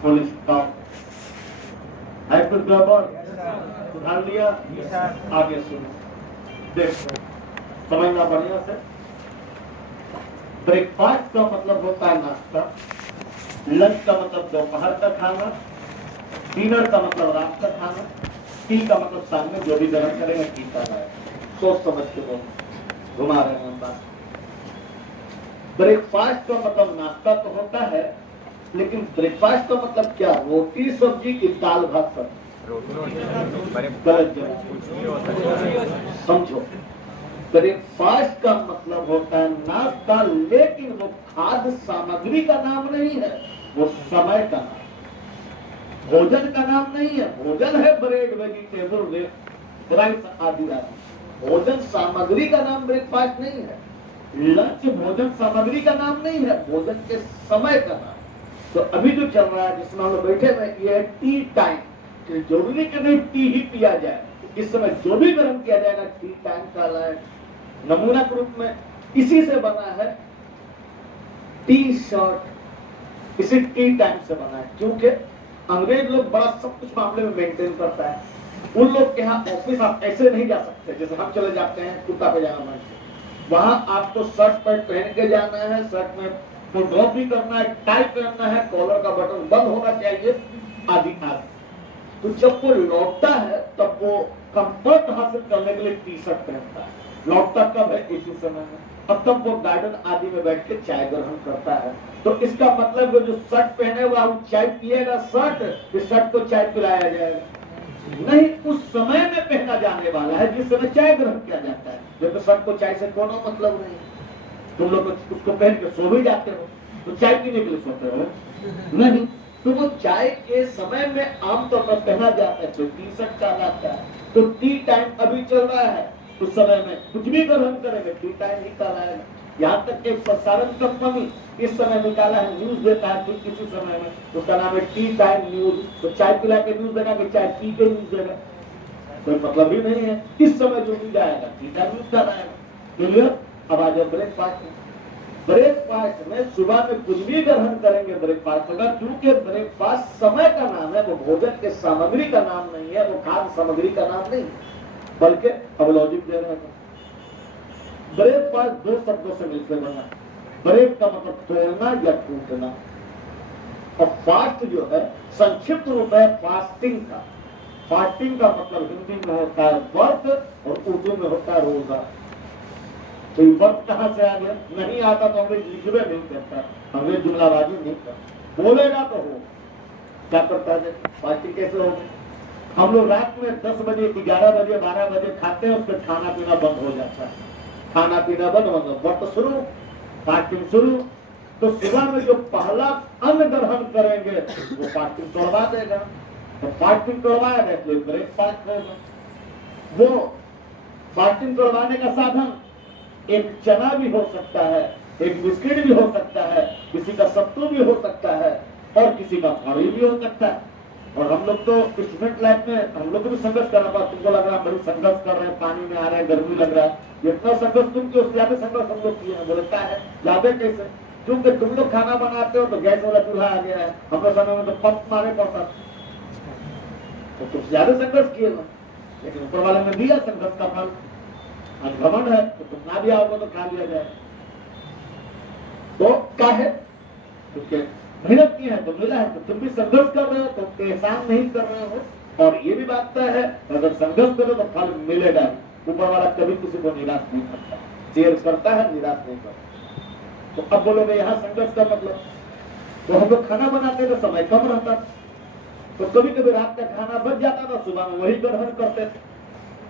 full stop। है कुछ गड़बड़? सुधार लिया? आगे सुनो, देखो, समझना बढ़िया से। ब्रेकफास्ट का मतलब होता है नाश्ता, लंच का मतलब दोपहर का खाना, डिनर का मतलब रात का खाना, टी का मतलब शाम में जो भी ग्रहण करेंगे टी का है। सोच समझ के बोलो, घुमा रहे हैं बात। ब्रेकफास्ट का मतलब नाश्ता तो होता है, लेकिन ब्रेकफास्ट का मतलब क्या? रोटी सब्जी की दाल भात सब्जी। समझो, ब्रेकफास्ट का मतलब होता है नाश्ता, लेकिन वो खाद्य सामग्री का नाम नहीं है, वो समय का नाम, भोजन का नाम नहीं है। भोजन है ब्रेड, वेजिटेबल, राइस आदि आदि। भोजन सामग्री का नाम ब्रेकफास्ट नहीं है। लंच भोजन सामग्री का नाम नहीं है, भोजन के समय का नाम। तो अभी जो चल रहा है, जिसमें हम लोग बैठे हुए, ये है टी टाइम। जरूरी कि नहीं टी ही पिया जाए, इस समय जो भी गर्म किया जाएगा टी टाइम कहलाएगा। नमूना के रूप में इसी से बना है टी शर्ट, इसी टी टाइम से बना है, क्योंकि अंग्रेज लोग बड़ा सब कुछ मामले में मेंटेन करता है। उन लोग के यहाँ ऑफिस आप ऐसे नहीं जा सकते जैसे हम चले जाते हैं कुर्ता पैजामा में। वहां आपको शर्ट पैंट पहन के जाना है, शर्ट में तो ड्रॉप भी करना है, टाई पहनना है, कॉलर का बटन बंद होना चाहिए, आदि आदि। तो जब वो लौटता है तब वो कंफर्ट हासिल करने के लिए टी शर्ट पहनता है। लौटता कब है? इसी समय में। अब तब वो गार्डन आदि में बैठ के चाय ग्रहण करता है। तो इसका मतलब वो जो शर्ट पहने हुआ वो चाय पिएगा, शर्ट को चाय पिलाया जाएगा नहीं, उस समय में पहना जाने वाला है जिस समय चाय ग्रहण किया जाता है। जब शर्ट को चाय से कोनो मतलब नहीं। तुम लोग उसको पहन के सो भी जाते हो, तो चाय पीने के लिए सोते हो नहीं, तो वो चाय के समय में आमतौर पर पहना जाता है, तो टी शर्ट कहलाता है। तो टी टाइम अभी चल रहा है, उस समय में कुछ भी ग्रहण करेंगे टी टाइम ही कहलाएगा। यहाँ तक एक प्रसारण कंपनी इस समय निकाला है, न्यूज देता है ठीक किसी समय में, उसका नाम है टी टाइम न्यूज। तो चाय पिला के न्यूज देगा कि चाय पी के न्यूज देगा, कोई मतलब ही नहीं है। इस समय जो न्यूज आएगा टी टाइम न्यूज कहलाएगा। क्लियर? अब आ जाओ ब्रेकफास्ट में। ब्रेकफास्ट में सुबह में कुछ भी ग्रहण करेंगे ब्रेकफास्ट होगा, क्योंकि ब्रेकफास्ट समय का नाम है, वो भोजन के सामग्री का नाम नहीं है, वो खाद्य सामग्री का नाम नहीं, बल्कि अब लॉजिक दे रहे हैं। ब्रेकफास्ट दो शब्दों से मिलकर बना। ब्रेक का मतलब तोड़ना या टूटना, और फास्ट जो है संक्षिप्त रूप है फास्टिंग का। फास्टिंग का मतलब हिंदी में होता है व्रत और उर्दू में होता है रोजा। तो व्रत कहाँ से आ गया? नहीं आता तो अंग्रेज लिखवे नहीं करता, अंग्रेज जुमलाबाजी नहीं करता, बोलेगा तो हो। क्या करता है? फास्टिंग कैसे होगी? हम लोग रात में 10 बजे 11 बजे 12 बजे खाते हैं, उसके खाना पीना बंद हो जाता है। खाना पीना बंद, व्रत शुरू, फास्टिंग शुरू। तो सुबह में जो पहला अन्न ग्रहण करेंगे वो फास्टिंग तोड़वा देगा। तो फास्टिंग तोड़वाया गया तो ब्रेकफास्ट होगा। वो फास्टिंग तोड़वाने का साधन एक चना भी हो सकता है, एक बिस्किट भी हो सकता है, किसी का सत्तू भी हो सकता है, और किसी का फड़ी भी हो सकता है। और हम लोग तो स्टूडेंट लाइफ में हम लोग को भी संघर्ष करना पड़ा। तुमको लग रहा है बड़ी संघर्ष कर रहे हैं, पानी में आ रहे हैं, गर्मी लग रहा है, इतना संघर्ष तुम क्यों? ज्यादा संघर्ष हम लोग किए हैं। बोलता है ज्यादा कैसे? क्योंकि तुम लोग खाना बनाते हो तो गैस वाला चूल्हा आ गया है, हम लोग समय में तो पंप मारे पड़ता, तो तुम ज्यादा संघर्ष किए ना, लेकिन ऊपर वाले ने दिया संघर्ष का फल। घमंड है तो तुम ना भी आओगे तो खा लिया जाए। तो क्या है? क्योंकि मेहनत की है तो मिला है, तो तुम भी संघर्ष कर रहे हो तो एहसान नहीं कर रहे हो। और ये भी बात तय है, अगर संघर्ष करो तो फल मिलेगा। ऊपर वाला कभी किसी को निराश नहीं करता, शेयर करता है, निराश नहीं करता। तो अब बोलोगे यहाँ संघर्ष का मतलब, तो हम लोग खाना बनाते तो समय कम रहता, तो कभी कभी रात का खाना बच जाता था, सुबह में वही ग्रहण करते थे।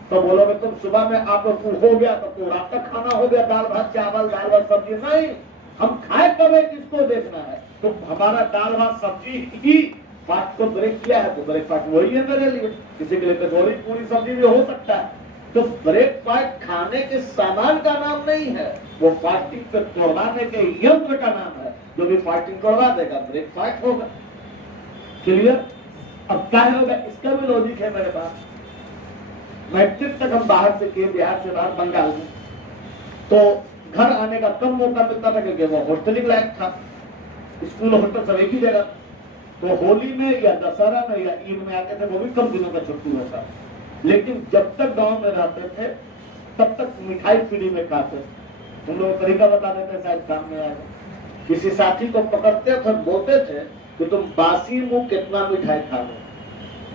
तो बोलोगे तुम सुबह में आप लोग हो गया तो रात का खाना हो गया, दाल भात चावल, दाल भात सब्जी, नहीं, हम खाए कब है किसको देखना है। तो हमारा दाल भात सब्जी ही फास्ट को ब्रेक किया है, तो ब्रेकफास्ट वही है मेरे लिए। किसी के लिए कचौड़ी पूरी सब्जी भी हो सकता है। तो ब्रेकफास्ट खाने के सामान का नाम नहीं है, वो फास्टिंग को तोड़वाने के यंत्र का नाम है। जो भी फास्टिंग तोड़वा देगा ब्रेकफास्ट होगा। क्लियर? अब क्या होगा, इसका भी लॉजिक है मेरे पास। मैट्रिक तक हम बाहर से किए, बिहार से बाहर, बंगाल में, तो घर आने का कम मौका मिलता था क्योंकि वो हॉस्टलिंग लायक था, स्कूल हॉस्टल सब एक ही जगह। तो होली में या दशहरा में या ईद में आते थे, वो भी कम दिनों का छुट्टी होता। लेकिन जब तक गांव में रहते थे तब तक मिठाई फ्री में खाते। हम लोग तरीका बता देते, शायद काम में आएगा। किसी साथी को पकड़ते थे, बोलते थे कि तुम बासी मुंह कितना मिठाई खा लो।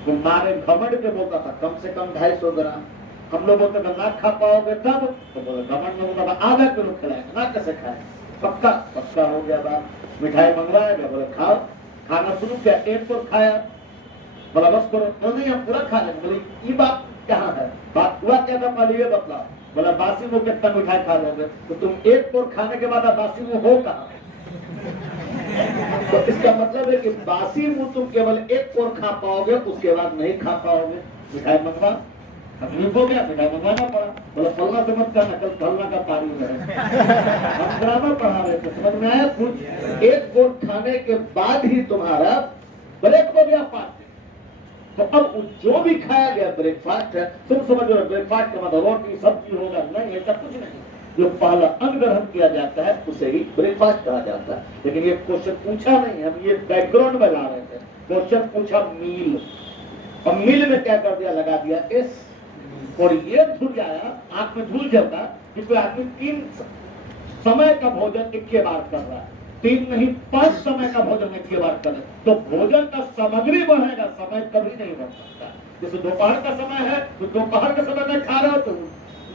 तुम्हारे घमंड के बोलता था कम से कम 250 ग्राम। हम लोग बोलते थे ना खा पाओगे तब, तो बोले घमंड में बोला आधा किलो खिलाएंगे, ना कैसे खाए। पक्का पक्का हो गया बात। मिठाई मंगवाया गया, बोले खाओ। खाना शुरू किया, एक तो खाया, बोला बस करो, तो नहीं हम पूरा खा लेंगे। बोले ये बात कहाँ है, बात हुआ क्या था पहले ये बतला। बोला बासी मुंह कितना मिठाई खा लोगे, तो तुम एक पोर खाने के बाद बासी मुंह हो कहाँ। तो इसका मतलब है कि बासी मुंह तुम केवल एक पोर खा पाओगे, उसके बाद नहीं खा पाओगे। मिठाई मंगवा, तकलीफ हो गया, मिठाई मंगवाना पड़ा। बोला फलना से मत करना, कल फलना का तारीफ है। हम ड्रामा पढ़ा रहे थे, समझ में आया कुछ। एक पोर खाने के बाद ही तुम्हारा ब्रेक हो गया फास्ट। तो अब जो भी खाया गया ब्रेकफास्ट है, तुम समझ रहे ब्रेकफास्ट का मतलब रोटी सब्जी होगा, नहीं, ऐसा कुछ नहीं। जो पहला अन्न ग्रहण किया जाता है उसे ही ब्रेकफास्ट कहा जाता है। लेकिन ये क्वेश्चन पूछा नहीं, हम ये बैकग्राउंड में ला रहे थे। क्वेश्चन पूछा मील, और मील में क्या कर दिया, लगा दिया एस, और ये धुल जाया, आंख में धुल जाता कि कोई आदमी 3 समय का भोजन एक के बार कर रहा है। 3 नहीं 5 समय का भोजन एक के बार करे, तो भोजन का सामग्री बढ़ेगा, समय कभी नहीं बढ़ सकता। जैसे दोपहर का समय है, तो दोपहर के समय में खा रहे हो तो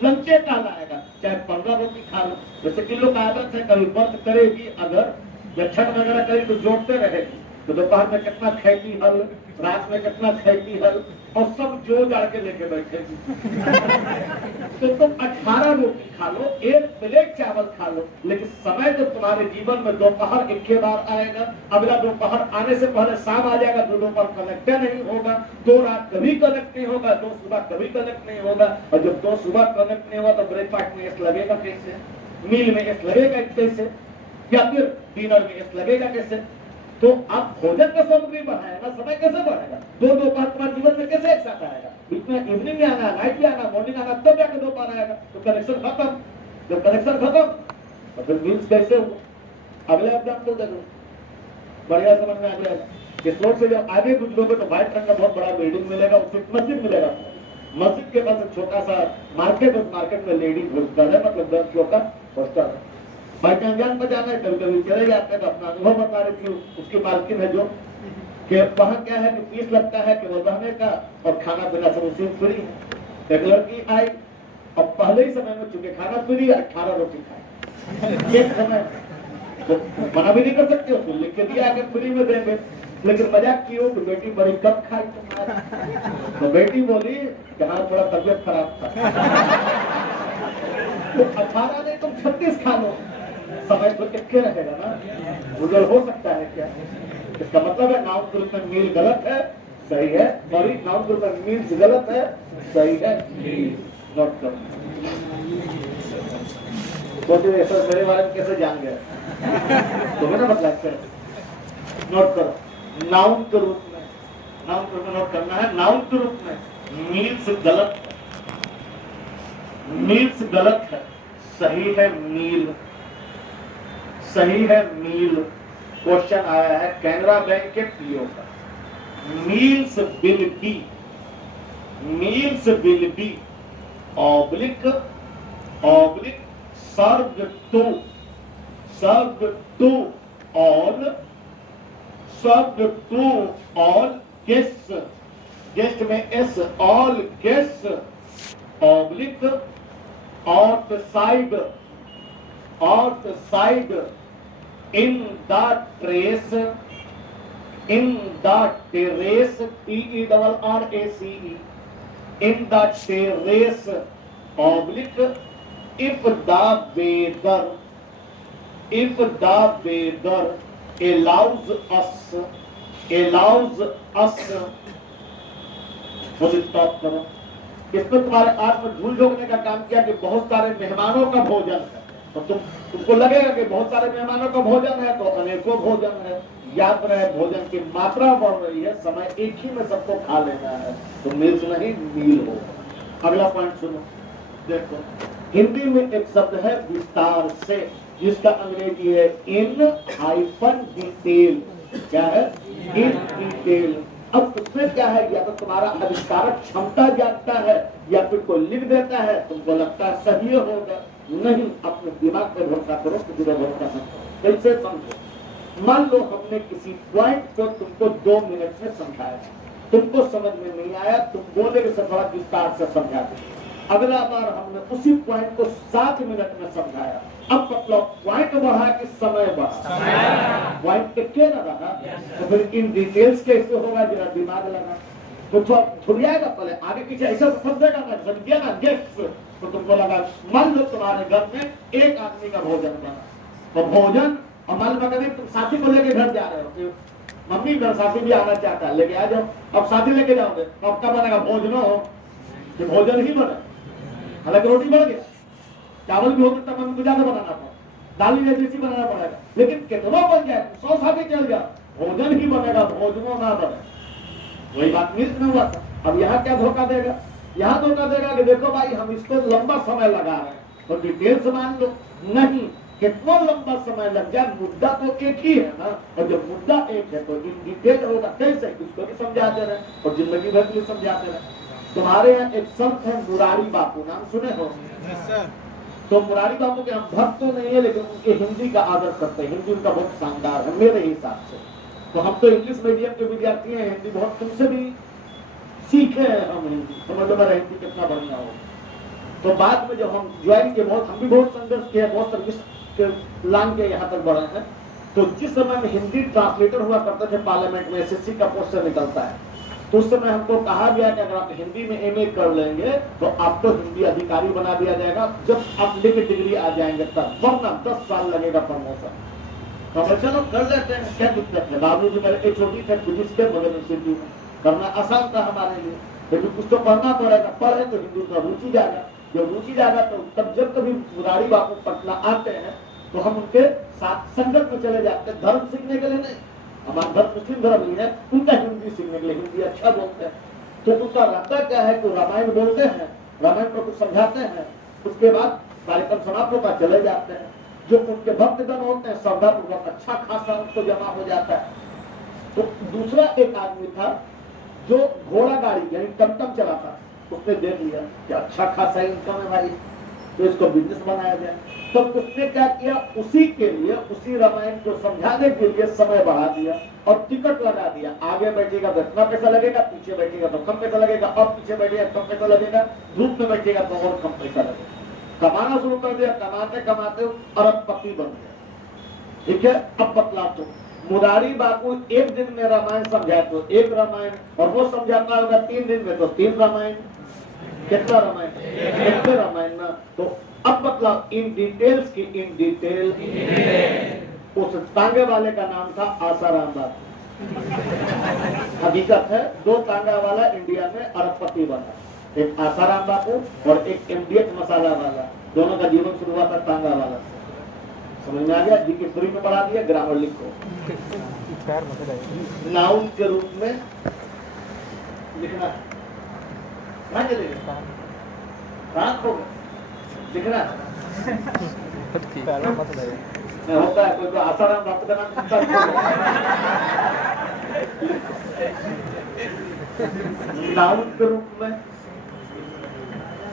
लंचे कहलाएगा, चाहे 15 रोटी खा लो। जैसे कि लोग आदत है, कभी व्रत करेगी अगर, या छठ वगैरह करेगी तो जोड़ते रहेगी, तो दोपहर में कितना खाएगी हल, रात में कितना खाएगी हल, और सब जो जाड़ के लेके बैठेगी। तो तुम 18 रोटी खा लो, 1 प्लेट चावल खा लो, लेकिन समय तो तुम्हारे जीवन में दोपहर एक के बार आएगा। अगला दोपहर आने से पहले शाम आ जाएगा, तो दोपहर कनेक्ट नहीं होगा, 2 रात कभी कनेक्ट नहीं होगा, 2 सुबह कभी कनेक्ट नहीं होगा। और जब 2 सुबह कनेक्ट नहीं होगा तो ब्रेकफास्ट में एस लगेगा कैसे, मील में एस लगेगा कैसे, या फिर डिनर में एस लगेगा कैसे। तो आप भोजन का सामग्री बढ़ाएगा, समय कैसे बढ़ेगा। 2 दोपहर तुम्हारे जीवन में कैसे एक साथ आएगा। बीच में इवनिंग में आना, नाइट में आना, मॉर्निंग आना, तब जाकर दोपहर आएगा, तो कनेक्शन खत्म। जब कनेक्शन खत्म तो फिर मील्स कैसे होगा। अगले एग्जाम्पल देखो, बढ़िया समझ में आ जाएगा। इस रोड से जब आगे गुजरोगे तो व्हाइट रंग का बहुत बड़ा बिल्डिंग मिलेगा, उससे मस्जिद मिलेगा। मस्जिद के पास एक छोटा सा मार्केट, उस मार्केट में लेडीज हॉस्टल है, मतलब 10 लोग का हॉस्टल है। भाई अनजान में जाना है, कभी कभी चले जाते हैं, तो अपना अनुभव बता रही थी उसकी मालकिन है जो, कि वहाँ क्या है कि फीस लगता है केवल रहने का, और खाना पीना सब उसी फ्री है। एक लड़की आई, और पहले ही समय में चुके खाना फ्री, 18 रोटी खाई एक समय, तो मना भी नहीं कर सकते, उसको लिख के दिया कि फ्री में देंगे। लेकिन मजाक की हो कि बेटी बड़ी कम खाई तुम्हारी, तो बेटी बोली कि हाँ थोड़ा तबियत खराब था। तो 18 नहीं तुम 36 खा लो, समय तो इक्के रहेगा ना, गुजर हो सकता है क्या। इसका मतलब है नाउन के रूप में मील गलत है, सही है, सॉरी नाउन के रूप में मील्स गलत है, सही है, नोट करो। सोचिए सर मेरे बारे में कैसे जान गए, तो ना मतलब नोट करो। नाउन के रूप में, नाउन के रूप में नोट करना है। नाउन के रूप में मील्स गलत है, मील्स गलत है, सही है मील, सही है मील। क्वेश्चन आया है कैनरा बैंक के पीओ का। Meals will be, meals will be oblique oblique served to, served to all, served to all guests, guest में s, all guests oblique outside, outside in the trace, in the terrace, TERRACE, in the terrace oblique, if the weather allows us, full stop करो। इसमें तुम्हारे आत्म झूल झोंकने का काम किया कि बहुत सारे मेहमानों का भोजन है, तो तुमको लगेगा कि बहुत सारे मेहमानों का भोजन है तो अनेकों भोजन है। याद रहे भोजन की मात्रा बढ़ रही है, समय एक ही में सबको खा लेना है, तो मिल्स नहीं मील हो। अगला पॉइंट सुनो, देखो हिंदी में एक शब्द है विस्तार से, जिसका अंग्रेजी है इन हाइफन डिटेल। क्या है? In detail. अब उसमें क्या है, या तो तुम्हारा आविष्कारक क्षमता जानता है या फिर कोई लिख देता है, तुमको लगता है सही होगा, नहीं, अपने दिमाग पर भरोसा करो, खुद पर भरोसा करो। कैसे समझो? मान लो हमने किसी पॉइंट को तुमको 2 मिनट में समझाया, तुमको समझ में नहीं आया, तुम बोले कि सर थोड़ा विस्तार से समझा दे। अगला बार हमने उसी पॉइंट को 7 मिनट में समझाया, अब मतलब पॉइंट बढ़ा कि समय बढ़ा? पॉइंट के ना रहा, तो फिर इन डिटेल्स कैसे होगा? जरा दिमाग लगा तो थोड़ी आएगा, पहले आगे पीछे ऐसा समझेगा ना, समझिए ना गेस्ट। तो तुमको लगा, मान लो तुम्हारे घर में एक आदमी का भोजन बना, तो भोजन और मान लो कभी तुम साथी को लेके घर जा रहे हो, मम्मी घर साथी भी आना चाहता है, लेके आ जाओ। अब साथी लेके जाओगे तो अब क्या बनेगा? भोजन हो कि भोजन ही बने, हालांकि रोटी बढ़ गया, चावल भी हो सकता है मम्मी को ज्यादा बनाना पड़े, दाल भी जैसी बनाना पड़ेगा, लेकिन कितना बन जाए, 100 साथी चल जाए, भोजन ही बनेगा, भोजनों ना बने। वही बात मिर्च में हुआ था। अब यहाँ क्या धोखा देगा? यहाँ धोखा देगा कि देखो भाई हम इसको लंबा समय लगा रहे हैं, तो डिटेल्स मान लो। नहीं, कितना लंबा समय लग जाए, मुद्दा तो एक ही है ना, और जब मुद्दा एक है तो इन डिटेल होगा। कैसे? इसको भी समझाते रहे और जिंदगी भर के लिए समझाते रहे। तुम्हारे यहाँ एक संत है मुरारी बापू, नाम सुने हो? तो मुरारी बापू के हम भक्त तो नहीं है, लेकिन उनके हिंदी का आदर करते हैं, हिंदी उनका बहुत शानदार है मेरे हिसाब से। तो हम तो इंग्लिश मीडियम के विद्यार्थी हैं, हिंदी बहुत तुमसे भी सीखे हैं हम हिंदी, समझ लो मेरा हिंदी कितना बढ़िया हो। तो बाद में जब हम ज्वाइन किए, बहुत हम भी बहुत संघर्ष किए, बहुत सर्विस लांग के यहाँ तक बढ़े हैं। तो जिस समय में हिंदी ट्रांसलेटर हुआ करते थे पार्लियामेंट में, एसएससी का पोस्टर निकलता है, तो उस समय हमको कहा गया कि अगर आप हिंदी में एमए कर लेंगे तो आपको हिंदी अधिकारी बना दिया जाएगा, जब आप लेके डिग्री आ जाएंगे तब, वरना 10 साल लगेगा प्रमोशन। तो चलो कर लेते हैं, क्या दिक्कत है? बाबू जी मेरे एक छोटी थे फिजिक्स के मगर इंस्टीट्यूट में, करना आसान था हमारे लिए, लेकिन कुछ तो पढ़ना पड़ेगा, पढ़े तो हिंदी का रुचि जाएगा, जब रुचि जाएगा तो तब जब कभी मुरारी बापू पटना आते हैं तो हम उनके साथ संगत में चले जाते हैं, धर्म सीखने के लिए नहीं, हमारा धर्म मुस्लिम धर्म ही है, उनका हिंदी सीखने के लिए, हिंदी अच्छा बोलते हैं। तो उनका रहता क्या है कि रामायण बोलते हैं, रामायण को कुछ समझाते हैं, उसके बाद कार्यक्रम समाप्त होता, चले जाते हैं। जो उनके भक्तगण होते हैं श्रद्धापूर्वक अच्छा खासा उनको जमा हो जाता है। तो दूसरा एक आदमी था जो घोड़ा गाड़ी यानी टमटम चलाता, उसने देख लिया कि अच्छा खासा इनकम है भाई, तो इसको बिजनेस बनाया जाए। तो उसने क्या किया, उसी के लिए, उसी रामायण को समझाने के लिए समय बढ़ा दिया और टिकट लगा दिया, आगे बैठेगा तो इतना पैसा लगेगा, पीछे बैठेगा तो कम पैसा लगेगा, अब पीछे बैठेगा कम पैसा लगेगा, धूप में बैठेगा तो और कम पैसा लगेगा। कमाना शुरू कर दिया, कमाते कमाते अरबपति बन गया। ठीक है, अब बतला तो मुरारी बापू एक दिन में रामायण समझाए तो एक रामायण, और वो समझाता होगा 3 दिन में तो 3 रामायण। कितना रामायण? एक रामायण ना। तो अब मतलब इन डिटेल्स की, इन डिटेल उस तांगे वाले का नाम था आसाराम बापू। हकीकत है 2 तांगा वाला इंडिया में अरबपति बना, एक आसाराम बापू और एक MDH मसाला वाला, दोनों का जीवन शुरू हुआ था तांगा वाला से। समझ में आ गया? जी की स्टोरी में बढ़ा दिया, ग्रामर लिखो। नाउन के रूप में लिखना, कहाँ चलेगा? रात हो गया लिखना होता है, कोई आसाराम बापू का नाम नाउन के रूप में,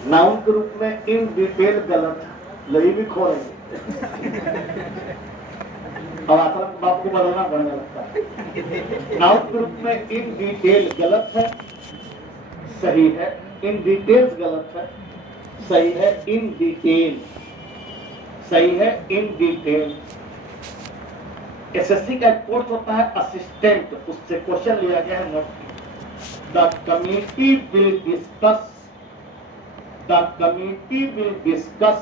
नाउन के रूप में इन डिटेल गलत, लगी भी खो रही और आसाराम बापू को बदलना पड़ने लगता है। नाउन के रूप में इन डिटेल गलत है, सही है, इन डिटेल्स गलत है, सही है, इन डिटेल, सही है, इन डिटेल। एसएससी का एक कोर्स होता है असिस्टेंट, उससे क्वेश्चन लिया गया है note. The committee will discuss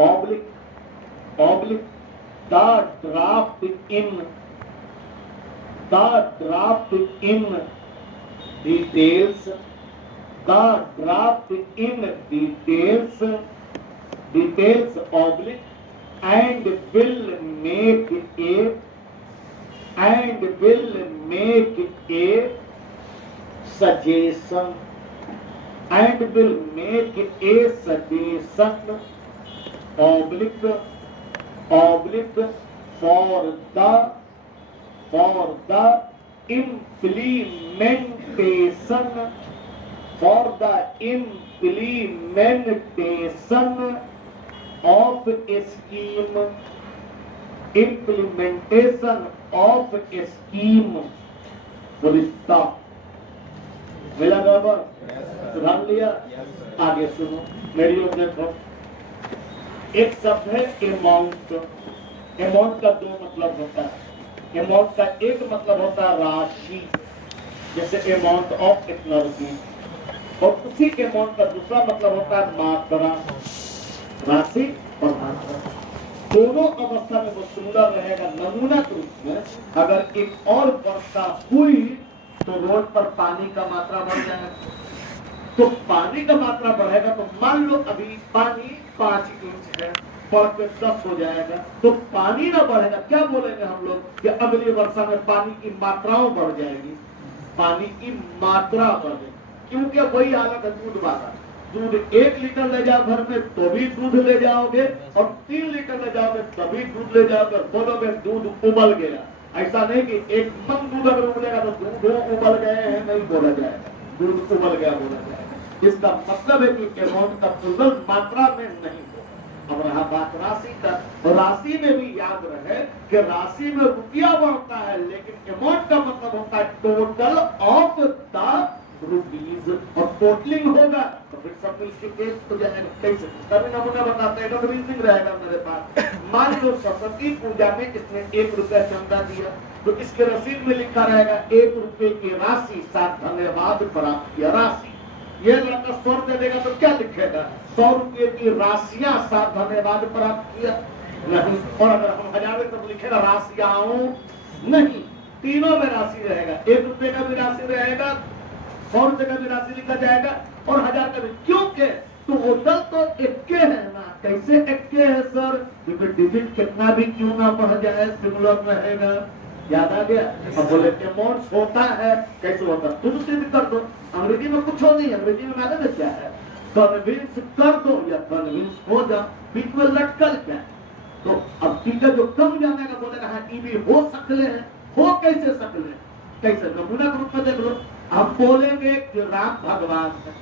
oblique the draft in details oblique and will make a suggestion oblique for the implementation of a scheme full stop। मिला बराबर? सुधार लिया? आगे सुनो, मेरी ओर देखो। एक शब्द है अमाउंट। अमाउंट का दो मतलब होता है। अमाउंट का एक मतलब होता है राशि, जैसे अमाउंट ऑफ इतना रुपीज, और उसी अमाउंट का दूसरा मतलब होता है मात्रा, राशि और मात्रा। दोनों अवस्था में वो सुंदर रहेगा। नमूना के रूप में अगर एक और वर्षा हुई तो रोड पर पानी का मात्रा बढ़ जाएगा। तो पानी का मात्रा बढ़ेगा तो मान लो अभी पानी 5 इंच है, बढ़ के 10 हो जाएगा, तो पानी ना बढ़ेगा, क्या बोलेंगे हम लोग कि अगली वर्षा में पानी की मात्राओं बढ़ जाएगी, पानी की मात्रा बढ़ेगी। क्योंकि वही हालत है दूध वाला। दूध 1 लीटर ले जाओ घर में तो भी दूध ले जाओगे, और 3 लीटर ले जाओगे तभी दूध ले जाओगे, बोलोगे दूध उबल गया। ऐसा नहीं कि एक मन दूध अगर उबलेगा तो दूध उबल गए हैं नहीं बोला जाएगा, दूध उबल गया बोला जाएगा। इसका मतलब है कि अमाउंट का फुल मात्रा में नहीं हो। अब रहा बात राशि का, राशि में भी याद रहे कि राशि में रुपया बढ़ता है, लेकिन अमाउंट का मतलब होता है टोटल ऑफ द रुपीज, और टोटलिंग होगा तो फिर सब मिलकर एक हो जाएगा। कैसे? तभी नमूना बताते हैं, रीजनिंग रहेगा मेरे पास। मान लो सरस्वती पूजा में इसने 1 रुपया चंदा दिया, तो इसके रसीद में लिखा रहेगा 1 रुपए की राशि साथ धन्यवाद प्राप्त किया राशि। ये लड़का 100 रुपया देगा तो क्या लिखेगा? 100 रुपये की राशियां साथ धन्यवाद प्राप्त किया नहीं। और अगर हम 1000 तो लिखेगा राशियां नहीं, तीनों में राशि रहेगा। 1 रुपए का भी राशि रहेगा, 100 रुपए का भी राशि लिखा जाएगा, और 1000 का भी। क्योंकि टोटल तो इक्के है ना। कैसे इक्के है सर? क्योंकि डिजिट कितना भी क्यों ना बढ़ जाए सिमिलर रहेगा। याद आ गया? अब बोले अमाउंट होता है, कैसे होता है? तुम सिद्ध कर दो। अंग्रेजी में कुछ हो नहीं, अंग्रेजी में मैंने क्या है, कन्विंस कर दो या कन्विंस हो जा, बीच में लटकल क्या है। तो अब टीचर जो कम जाने का बोलेगा हाँ ये भी हो सकते हैं, हो कैसे सकते हैं, कैसे? नमूना के रूप में देख लो। आप बोलेंगे कि राम भगवान है,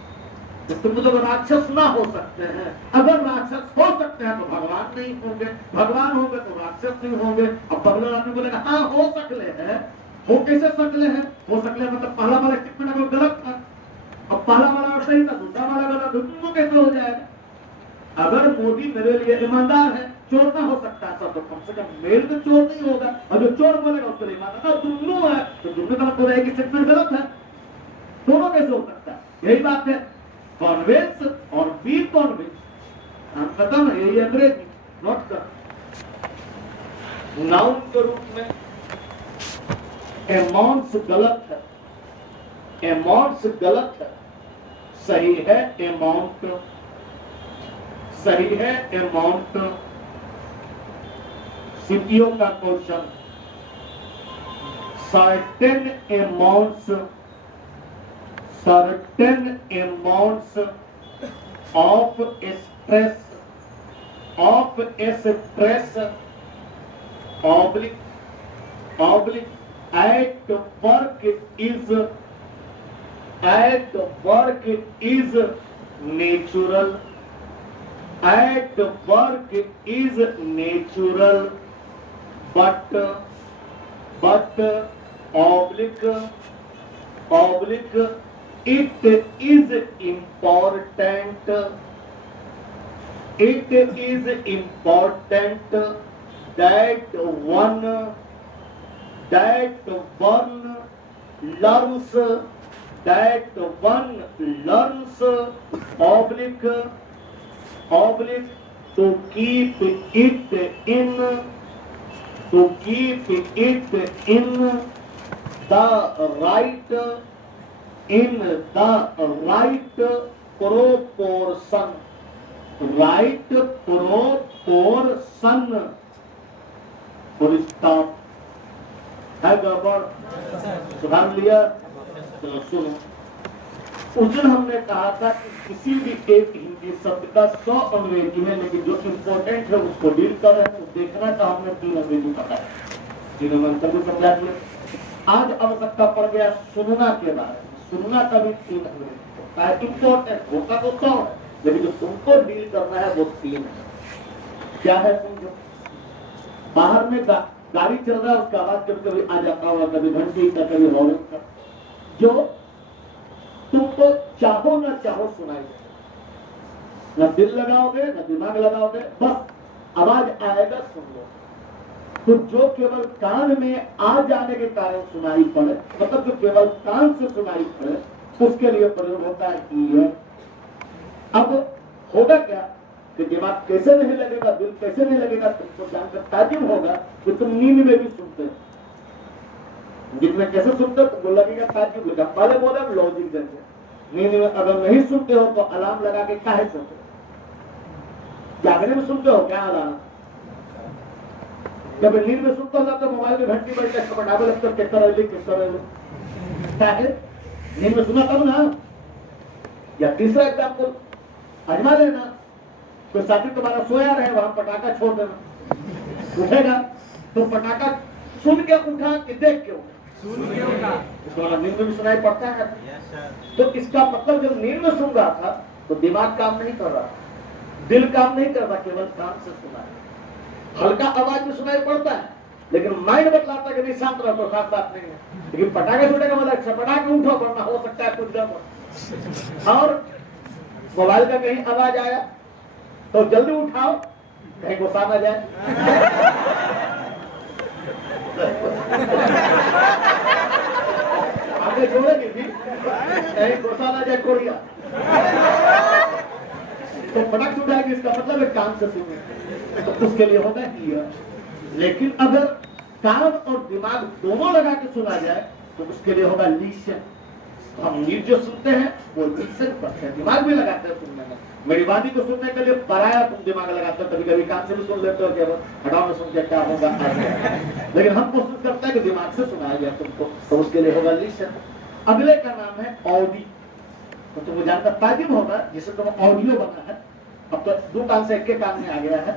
तो तुम लोग राक्षस ना हो सकते हैं। अगर राक्षस हो सकते हैं तो भगवान नहीं होंगे, भगवान होंगे तो राक्षस नहीं होंगे। अब बगला आदमी बोलेगा हाँ हो सकते हैं, हो कैसे सकले हैं? हो सकले मतलब पहला वाला स्टेटमेंट अगर गलत था, अब पहला वाला सही था, दूसरा वाला गलत, दोनों कैसे हो जाएगा? अगर मोदी मेरे लिए ईमानदार है, चोर ना हो सकता है, तो कम से कम मेल में चोर नहीं होगा, और जो चोर बोलेगा उसके लिए ईमानदार दोनों है, तो दोनों का मतलब है कि स्टेटमेंट गलत है। दोनों कैसे हो सकता है? यही बात है, कॉन्वेंस और बी कॉन्वेंस। खत्म है, यही अंग्रेजी नोट कर। नाउन के रूप में अमाउंट्स गलत है, अमाउंट्स गलत है, सही है अमाउंट, सही है अमाउंट। सीपीओ का question, certain amounts of stress oblique at work is natural, at work is natural, but oblique it is important, that one learns oblique to keep it in the right proportion. Right proportion. Full stop. है गड़बड़? सुधार लिया? चलो सुनो। उस दिन हमने कहा था कि किसी भी एक हिंदी शब्द का 100 अंग्रेजी है, लेकिन जो इम्पोर्टेंट है उसको डील कर रहे हैं, तो देखना था हमने 3 अंग्रेजी बताया, 3 मंत्र भी समझा दिए। आज आवश्यकता पड़ गया सुनना के बारे में। सुनना का भी 3 अंग्रेजी होता है, इम्पोर्टेंट होता तो 100 है, लेकिन जो तुमको डील करना है वो 3 है। क्या है समझो? बाहर में गाड़ी चल रहा है, उसका आवाज कभी कभी आ जाता होगा, कभी घंटी का, कभी हॉर्न का, जो तुमको चाहो ना चाहो सुनाई दे। न दिल लगाओगे न दिमाग लगाओगे, बस आवाज आएगा, सुन लो। तो जो केवल कान में आ जाने के कारण सुनाई पड़े, मतलब जो केवल कान से सुनाई पड़े, उसके लिए प्रयोग होता है ईयर। अब होगा क्या कि दिमाग कैसे नहीं लगेगा, दिल कैसे नहीं लगेगा, तुमको जानकर ताजुब होगा कि तुम नींद में भी सुनते हो। नींद में कैसे सुनते हो तुमको लगेगा ताजुब लगा। पहले बोले लॉजिक देते, नींद में अगर नहीं सुनते हो तो अलार्म लगा के काहे सोते हो? जागने में सुनते हो क्या अलार्म? जब नींद में सुनते हो तो मोबाइल में घंटी बज के खबरदार लगता है कितना क्या है? नींद में सुना करो ना। या तीसरा एग्जाम्पल आजमा लेना, कोई साथी तुम्हारा सोया रहे, वहां पटाखा छोड़ देना, उठेगा तो पटाखा सुन के उठा कि देख के उठा? सुन के उठा। इसको नींद में भी सुनाई पड़ता है। तो इसका मतलब जब नींद में सुन रहा था तो दिमाग काम नहीं कर रहा, दिल काम नहीं कर रहा, केवल कान से सुना है। हल्का आवाज में सुनाई पड़ता है, लेकिन माइंड बतलाता है कि नहीं शांत रहो, तो खास बात नहीं है। लेकिन पटाखे छूटेगा मतलब पटाखे उठो, वरना हो सकता है कुछ गड़बड़। और मोबाइल का कहीं आवाज आया तो जल्दी उठाओ, कहीं गुस्सा ना जाए। आगे जोड़ेगी भी, कहीं गुस्सा ना जाए कोरिया। तो पटाख उठाएगी, इसका मतलब है कान से सुने, तो उसके लिए होगा ईयर। लेकिन अगर कान और दिमाग दोनों लगा के सुना जाए तो उसके लिए होगा लीशन। हम नींद जो सुनते हैं वो लीशन करते हैं, दिमाग भी लगाते हैं सुनने में। मेरी वाणी को सुनने के लिए पराया तुम दिमाग लगाते हो, कभी कभी कान से भी सुन लेते हो, क्या हटाओ में सुन के क्या होगा। लेकिन हम कोशिश करते हैं कि दिमाग से सुनाया जाए तुमको, तो उसके लिए होगा लीशन। अगले का नाम है ऑडी। तो तुमको जानकर ताजुब होगा, जिसे तुम ऑडियो बना है, अब तो 2 कान से 1 के कान में आ गया है।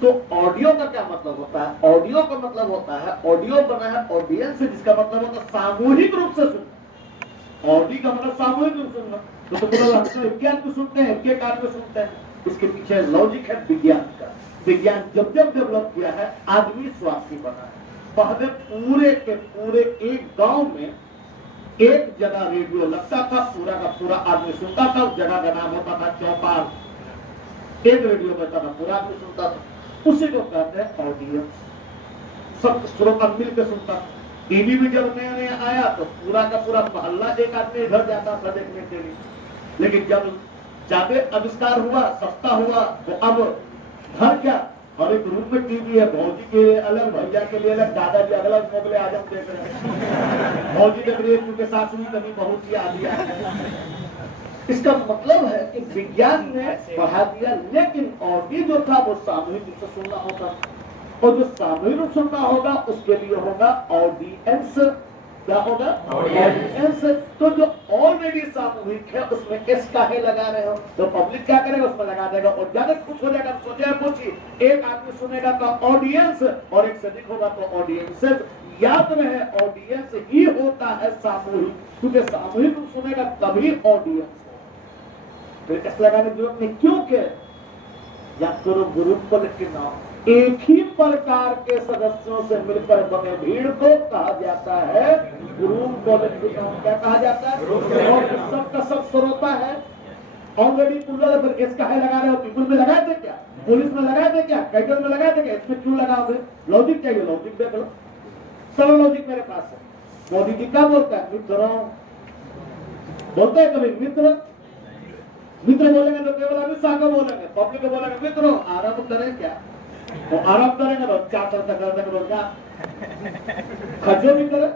तो ऑडियो का क्या मतलब होता है? ऑडियो का मतलब होता है, ऑडियो बना है ऑडियंस से, जिसका मतलब होता है सामूहिक रूप से सुनना। ऑडियो का मतलब सामूहिक रूप से सुनना। तो तुम लोग एक कान में सुनते हैं, 1 के कान में सुनते हैं। इसके पीछे लॉजिक है विज्ञान का। विज्ञान जब डेवलप किया है, आदमी स्वार्थी बना है। पहले पूरे के पूरे एक गांव में एक जगह रेडियो लगता था, पूरा का पूरा आदमी सुनता था। उस जगह का नाम होता था चौपाल। एक रेडियो बजता था, पूरा आदमी सुनता था। उसी को कहते हैं ऑडियंस। सब श्रोता मिलकर सुनता। टीवी भी जब नया नया आया तो पूरा का पूरा मोहल्ला एक आदमी घर जाता था देखने के लिए। लेकिन जब ज्यादा आविष्कार हुआ, सस्ता हुआ, तो अब घर क्या, हर एक रूम में टीवी है। भौजी के अलग, भैया के लिए अलग, दादाजी अलग, मोगले आजम देख रहे हैं। भौजी देख रही है क्योंकि सासू कभी बहुत ही आ दिया। इसका मतलब है कि विज्ञान ने बढ़ा दिया, लेकिन ऑडियो जो था वो सामूहिक रूप से सुनना होता, और जो सामूहिक रूप सुनना होगा उसके लिए होगा ऑडियंस। क्या होगा? ऑडियंस। तो जो ऑलरेडी सामूहिक है उसमें एस काहे लगा रहे हो? तो पब्लिक क्या करेगा, उसमें लगा देगा और ज्यादा कुछ हो जाएगा। सोचे पूछिए, एक आदमी सुनेगा तो ऑडियंस, और एक से अधिक होगा तो ऑडियंसेस। याद रहे ऑडियंस ही होता है सामूहिक, क्योंकि सामूहिक रूप सुनेगा तभी ऑडियंस। फिर एस लगाने की जरूरत नहीं, क्योंकि याद करो ग्रुप को लिख के नाम, एक ही प्रकार के सदस्यों से मिलकर बने भीड़ को कहा जाता है ग्रुप। क्या कहा जाता है? और सबका सब श्रोता है। ऑलरेडी पुलिस पर केस काहे लगा रहे हो? पीपुल में लगाए थे क्या? पुलिस में लगाए थे क्या? कैटल में लगाए थे क्या? इसमें क्यों लगाओगे? लॉजिक चाहिए, लॉजिक देख लो, सब लॉजिक मेरे पास है। मोदी जी क्या बोलता है? मित्रों बोलते हैं कभी मित्र? मित्र बोलेंगे तो केवल अमित शाह को बोलेंगे, पब्लिक को बोलेंगे मित्रों आराम करें क्या? तो आराम करेंगे तो क्या करते क्या खर्चो भी करे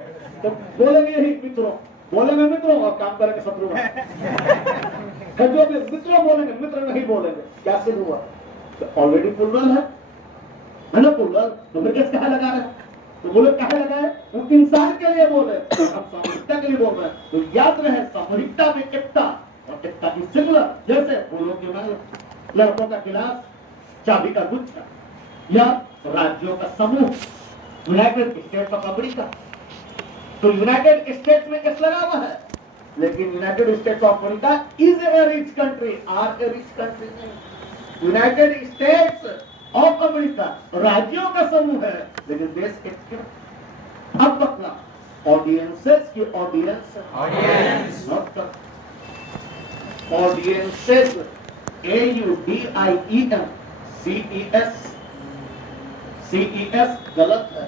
तो बोलेंगे यही मित्रों, बोलेंगे मित्रों और काम करेंगे शत्रु। खर्चो भी मित्रों बोलेंगे, मित्र नहीं बोलेंगे, क्या सिद्ध हुआ? तो ऑलरेडी पुलरल है ना पुलरल, तो फिर किस कहा लगा रहे हैं? तो बोले कहा लगा है? वो इंसान के लिए बोले, हम सामूहिकता के लिए बोल रहे हैं। तो याद रहे सामूहिकता में एकता और एकता की सिंगुलर, जैसे फूलों के माला, लड़कों का गिलास, चाबी का गुच्छा या राज्यों का समूह, यूनाइटेड स्टेट्स ऑफ अमेरिका। तो यूनाइटेड स्टेट्स में किस लगा हुआ है? लेकिन United States of America is a rich country, are a rich country नहीं। यूनाइटेड स्टेट्स ऑफ अमेरिका राज्यों का समूह है, लेकिन देश एक क्यों? अब बतला ऑडियंसेस की ऑडियंस ऑडियंसेस AUDIEN CES गलत है,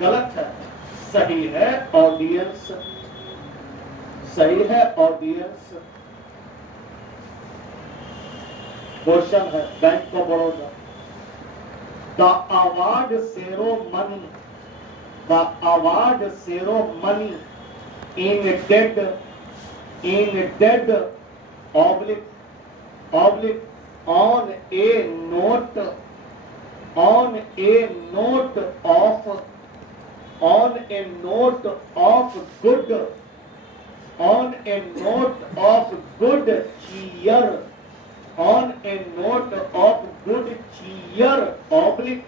गलत है, सही है ऑडियंस, सही है ऑडियंस। क्वेश्चन है bank of Baroda, the award ceremony, the award ceremony in dead oblique on a note of good cheer oblique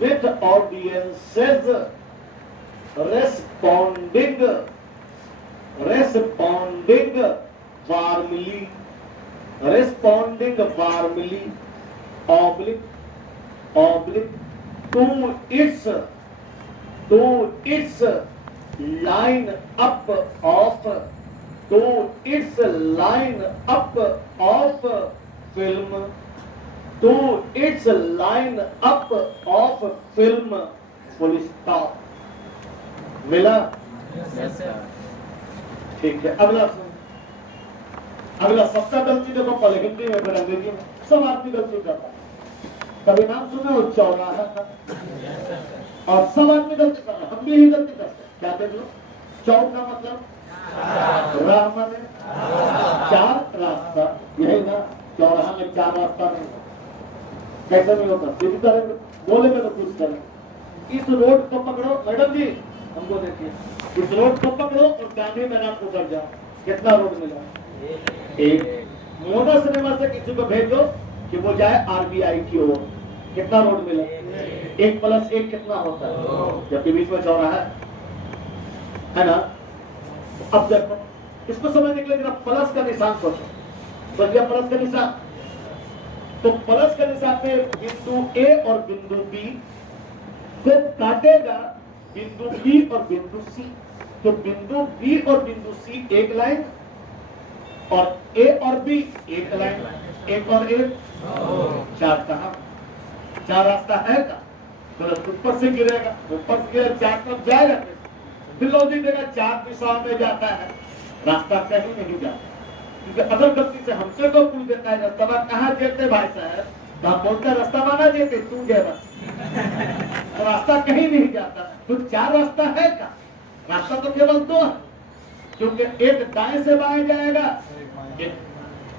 with audiences responding warmly oblique to its line up of film full stop। मिला? ठीक है, अगला सुन, अगला सबका गलती देखो, पहले हिंदी में फिर अंग्रेजी में, सब आदमी गलती करता है। कभी नाम सुने वो चौराहा था, और सब आदमी गलती कर रहे, हम भी यही गलती करते हैं। क्या देख लो, चौ का मतलब राह माने चार रास्ता, यही ना, चौराहा में चार रास्ता नहीं, कैसे नहीं होता? सीधी करेंगे, बोलेंगे तो कुछ करेंगे। इस रोड को पकड़ो, मैडम जी हमको देखिए, इस रोड को पकड़ो और गांधी मैदान को कर जाओ, कितना रोड मिला? एक। मोना सिनेमा से किसी को भेजो कि वो जाए RBI की ओर, कितना रोड मिला? 1 + 1 कितना होता है? जबकि बीच में चौराहा है ना। अब देखो, इसको समझने के लिए जरा प्लस का निशान सोचो, समझिए प्लस का निशान। तो प्लस का निशान में बिंदु A और बिंदु B को काटेगा बिंदु B और बिंदु C। तो बिंदु B और बिंदु C एक लाइन, और A और B एक लाइन, एक और एक चार। कहा चार रास्ता है का? तो ऊपर से गिरेगा, ऊपर से गिरेगा, चार तरफ जाएगा, फिर लॉजिक देगा चार दिशाओं में जाता है, रास्ता कहीं नहीं जाता। क्योंकि अगर गलती से हमसे तो पूछ देता है रास्ता कहाँ जेते भाई साहब, तो हम बोलते रास्ता माना जेते तू गए बस, तो रास्ता कहीं नहीं जाता। तो चार रास्ता है का? रास्ता तो केवल दो है, क्योंकि एक दाएं से बाएं जाएगा, एक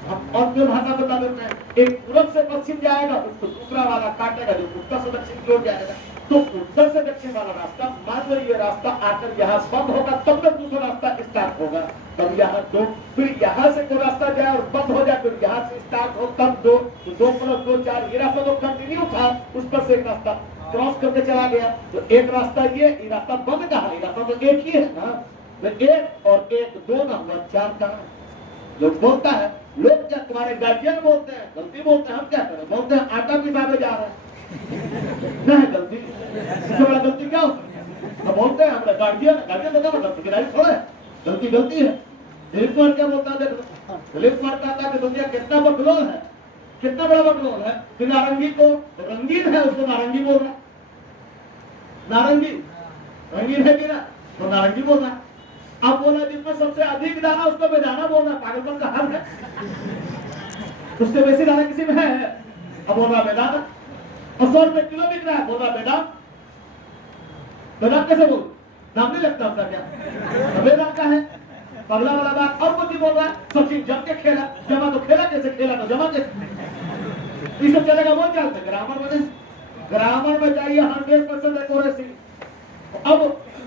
हम और फिर भाषा बता देते हैं, एक पूरब से पश्चिम जाएगा, उसको दूसरा वाला काटेगा जो उत्तर से दक्षिण की ओर जाएगा। तो उत्तर से दक्षिण वाला रास्ता, मान लो ये रास्ता आकर यहाँ बंद होगा, तब तक दूसरा रास्ता स्टार्ट होगा, तब यहाँ दो, फिर यहाँ से कोई रास्ता जाए और बंद हो जाए, फिर यहाँ से स्टार्ट हो तब दो, तो 2 + 2 4। ये रास्ता तो कंटिन्यू था, उस पर से एक रास्ता क्रॉस करके चला गया, तो एक रास्ता ये रास्ता बंद कहा, ये रास्ता तो एक ही है ना। तो एक और एक 2 ना हुआ, 4 कहा। लोग बोलता है, लोग क्या तुम्हारे गार्जियन बोलते हैं, गलती बोलते हैं, हम क्या करें? बोलते हैं आटा पिसाने जा रहे हैं, नहीं गलती, इससे बड़ा गलती क्या हो सकती है? तो बोलते हैं हमारे गार्जियन गार्जियन लगा मतलब गिराई थोड़ा है, गलती गलती है। दिलीप कुमार क्या बोलता है, दिलीप कुमार कहता है कि दुनिया कितना बकलोल है, कितना बड़ा बकलोल है कि नारंगी को रंगीन है उसको नारंगी बोल रहा है, नारंगी रंगीन है कि ना तो नारंगी बोल रहा है। अब बोला जिसमें सबसे अधिक दाना उसको बेदाना बोलना, पागलपन का हल है, उससे बेसी दाना किसी में है। अब बोल रहा बेदाना, और 100 रुपए किलो बिक रहा है, बोल रहा बेदाम। बेदाम कैसे बोल, नाम नहीं लगता उसका क्या, बेदाम का है पगला वाला बात। और कुछ बोल रहा है सचिन जम के खेला, जमा तो खेला कैसे, खेला तो जमा कैसे, ये सब चलेगा वो चलते ग्रामर में नहीं, ग्रामर में चाहिए 100% एक्यूरेसी। अब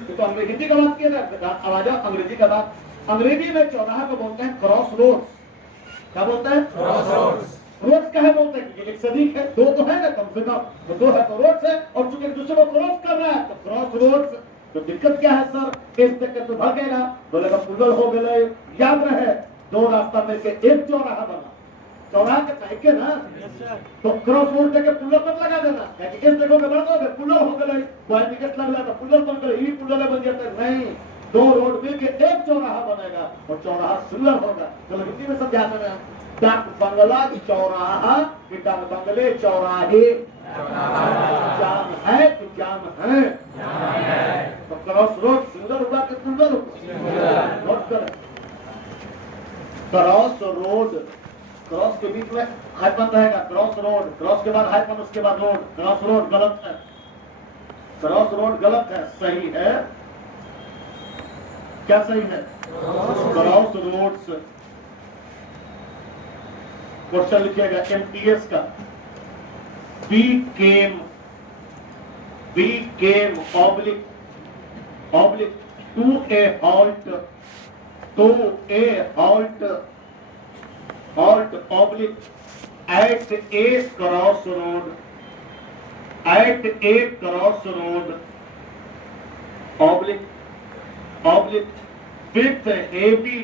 तो अंग्रेजी हिंदी का बात किया था, आवाज अंग्रेजी का बात, अंग्रेजी में चौराहा को बोलते हैं क्रॉस रोड्स। क्या बोलते हैं, क्रॉस रोड्स। रोड्स कहे बोलते हैं क्योंकि एक सदीक है, दो तो है ना कम से कम, तो दो है तो रोड्स है, और चूंकि एक दूसरे को क्रॉस कर रहा है तो क्रॉस रोड्स। तो दिक्कत क्या है सर, इस तक तो भागेगा, बोलेगा पुगल हो गए, याद रहे दो रास्ता मिलके एक चौराहा बना, चौराहा के तरीके ना, तो क्रॉस रोड के पुल्लर मत लगा देना, क्योंकि इस देखो के पुल्लर हो गए, कोई विकेट लग रहा तो पुल्लर बन गए, ही पुल्लर बन जाते नहीं, दो रोड मिलके एक चौराहा बनेगा और चौराहा सुंदर होगा। चलो हिंदी में समझाते हैं, डाक बंगला चौराहा कि डाक बंगले चौराहे, जाम है कि जाम है, तो क्रॉस रोड सुंदर हुआ कि सुंदर हुआ, नोट करें क्रॉस रोड, क्रॉस के बीच में हाइफन रहेगा, क्रॉस रोड, क्रॉस के बाद हाइफन, उसके बाद रोड, क्रॉस रोड गलत है, क्रॉस रोड गलत है, सही है क्या, सही है क्रॉस रोड्स। क्वेश्चन लिखिएगा एमटीएस का, became oblique to a halt oblique at a crossroad oblique with heavy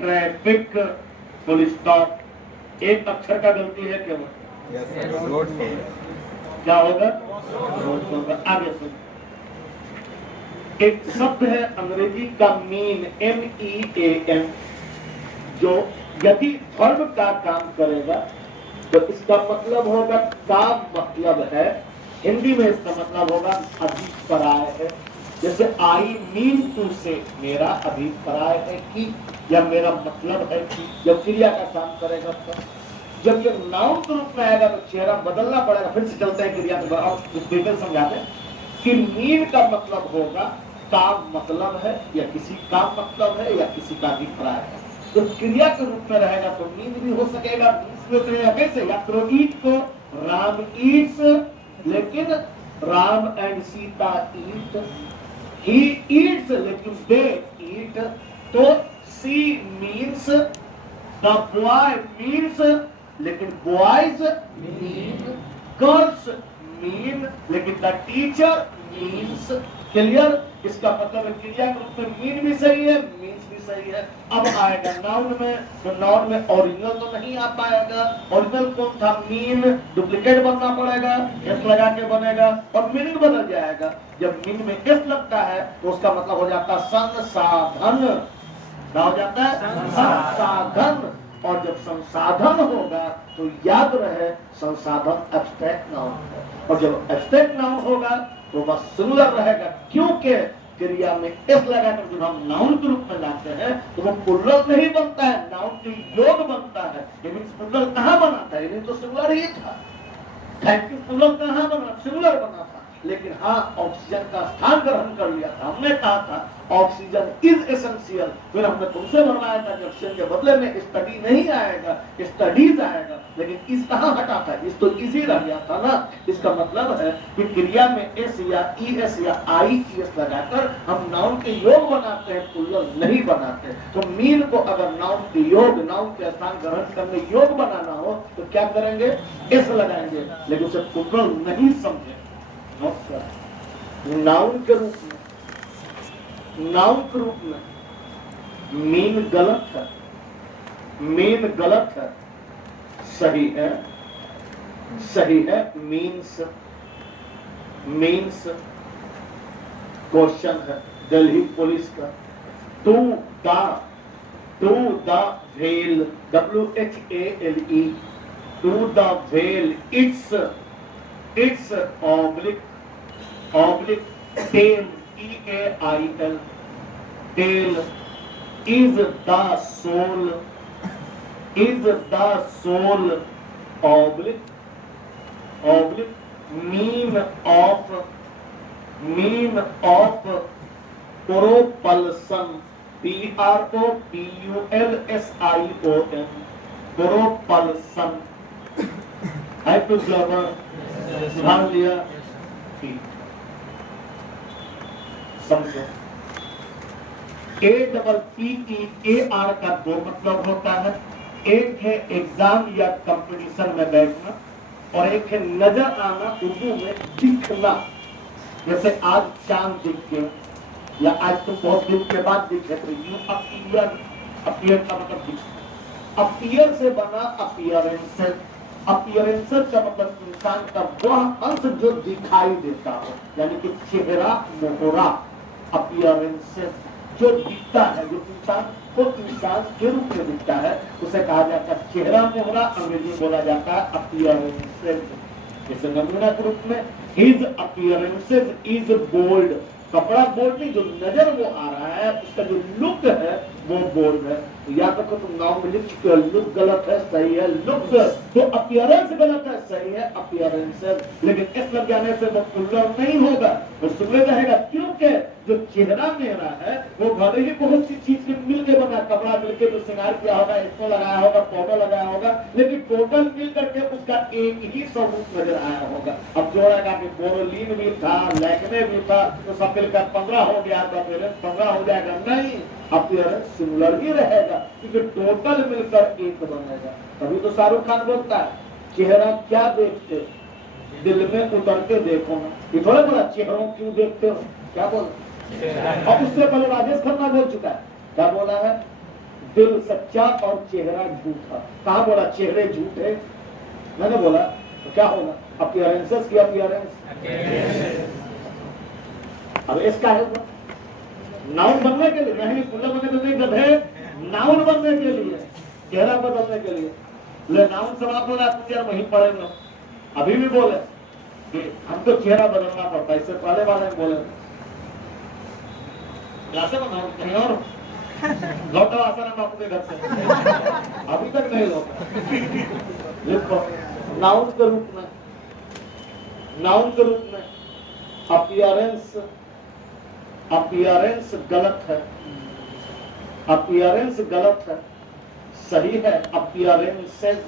traffic full stop। एक अक्षर का गलती है क्या, क्या होगा, होगा। आगे सुन, एक शब्द है अंग्रेजी का मीन, MEAN, जो यदि वर्ब का काम करेगा तो इसका मतलब होगा काम मतलब है, हिंदी में इसका मतलब होगा अभिप्राय है। जैसे आई मीन टू से, मेरा अभिप्राय है कि, या मेरा मतलब है कि, जब क्रिया का काम करेगा तो। जब ये नाउन के रूप में आएगा तो चेहरा बदलना पड़ेगा। फिर से चलते हैं क्रिया के और डिटेल समझाते हैं कि मीन का मतलब होगा काम मतलब है, या किसी का मतलब है, या किसी का अभिप्राय है। तो क्रिया के रूप में रहेगा तो मीन भी हो सकेगा, कैसे, या तो ईट को राम ईट्स, लेकिन Ram and Sita eat, he eats लेकिन they eat, तो she means, the boy means लेकिन boys mean, girls mean लेकिन the teacher means। क्लियर, इसका मतलब क्रिया के रूप में मीन भी सही है, मीन्स भी सही है। अब आएगा नाउन में, तो नाउन में ओरिजिनल तो नहीं आ पाएगा, ओरिजिनल कौन था, मीन, डुप्लीकेट बनना पड़ेगा, एस लगा के बनेगा और मीनिंग बदल जाएगा। जब मीन में एस लगता है तो उसका मतलब हो जाता है संसाधन, क्या हो जाता है, संसाधन। और जब संसाधन होगा तो याद रहे संसाधन एब्स्ट्रैक्ट नाउन है, और जब एब्स्ट्रैक्ट नाउन होगा तो वह सिंगुलर रहेगा, क्योंकि क्रिया में एस लगाकर जब हम नाउन के रूप में लाते हैं तो वो प्लुरल नहीं बनता है, नाउन के योग बनता है। ये मींस प्लुरल कहाँ बना था, ये तो सिंगुलर ही था। थैंक यू प्लुरल कहाँ बना, सिंगुलर बना था, लेकिन हाँ ऑक्सीजन का स्थान ग्रहण कर लिया था। हमने कहा था ऑक्सीजन इज एसेंशियल, फिर हमने तुमसे बनवाया था कि ऑक्सीजन के बदले में स्टडी नहीं आएगा, स्टडीज आएगा, लेकिन इस कहाँ हटा था, इस तो इजी रह गया था ना। इसका मतलब है कि क्रिया में एस या ई एस या आई ई एस लगाकर हम नाउन के योग बनाते हैं, प्लुरल नहीं बनाते। तो मीन को अगर नाउन के योग, नाउन के स्थान ग्रहण करने योग बनाना हो तो क्या करेंगे, एस लगाएंगे, लेकिन उसे प्लुरल नहीं समझे। नाउन के रूप में, नाउन के रूप में मीन गलत है, मीन गलत है, सही है, सही है। मीन्स, मीन्स क्वेश्चन है दिल्ली पुलिस का। To the whale, WHALE, to the whale, it's oblique tail, TAIL, tail is the soul, oblique mean of propulsion, PROPULSION, propulsion है। तो ग्रामर सुधार लिया, ठीक। समझो, APPEAR का दो मतलब होता है। एक है एग्जाम या कंपटीशन में बैठना, और एक है नजर आना, उर्दू में दिखना। जैसे आज चांद दिख गया, या आज तो बहुत दिन के बाद दिखे, तो यू अपीयर का मतलब दिख। अपीयर से बना अपीयरेंसेस, अपीयरेंसेस का मतलब इंसान का वह अंश जो दिखाई देता हो, यानी कि चेहरा मोहरा। अपीयरेंसेस जो दिखता है, जो इंसान को इंसान के रूप में दिखता है, उसे कहा जाता है चेहरा मोहरा। अंग्रेजी में बोला जाता है अपीयरेंसेस। जैसे नमूना के रूप में हिज अपीयरेंसेस इज बोल्ड, कपड़ा बोल्ड नहीं, जो नजर वो आ रहा है, उसका जो लुक है वो बोल्ड है। तो याद रखो, तुम नाम में लिख चुके हो, लुक गलत है, सही है लुक, तो अपीयरेंस गलत है, सही है अपीयरेंसेस। लेकिन इस लग जाने से वो प्लूरल नहीं होगा, वो सिंगुलर रहेगा, क्योंकि जो चेहरा मेरा है वो भले ही बहुत सी चीज के मिलके बना, कपड़ा मिलके जो श्रृंगार किया होगा, इसको लगाया होगा, पाउडर लगाया होगा, लेकिन टोटल मिल करके उसका एक ही स्वरूप नजर आया होगा। अब जोड़ेगा कि बोरोलिन भी था, लैक्मे भी था, तो सब मिलकर 15 हो गया, तो अपीयरेंस 15 हो जाएगा? नहीं, अपीयरेंस सिंगुलर ही रहेगा, क्योंकि टोटल मिलकर एक बनेगा। तभी तो शाहरुख खान बोलता है, चेहरा क्या देखते, दिल में उतर के देखो ना। ये थोड़ा बोला चेहरों क्यों देखते हो, क्या बोला? और उससे पहले राजेश खन्ना बोल चुका है, क्या बोला है? दिल सच्चा और चेहरा झूठा। कहाँ बोला चेहरे झूठे? मैंने बोला तो क्या होगा? अपीयरेंसेस की अपीयरेंस। अब इसका है नाउन बनने के लिए, नहीं पुनः बनने के लिए, जब है नाउन बनने के लिए, चेहरा बदलने के लिए। ले नाउन समाप्त हो रहा है, वहीं पढ़ेंगे। अभी भी बोले कि हमको चेहरा बदलना पड़ता है, इससे पहले वाले बोले बनाओ कहीं और लौटा आसान है अपने घर से, अभी तक नहीं लौटा। लिखो नाउन के रूप में, नाउन के रूप में अपीयरेंस गलत है, अपीयरेंस गलत है, सही है अपीयरेंसेस।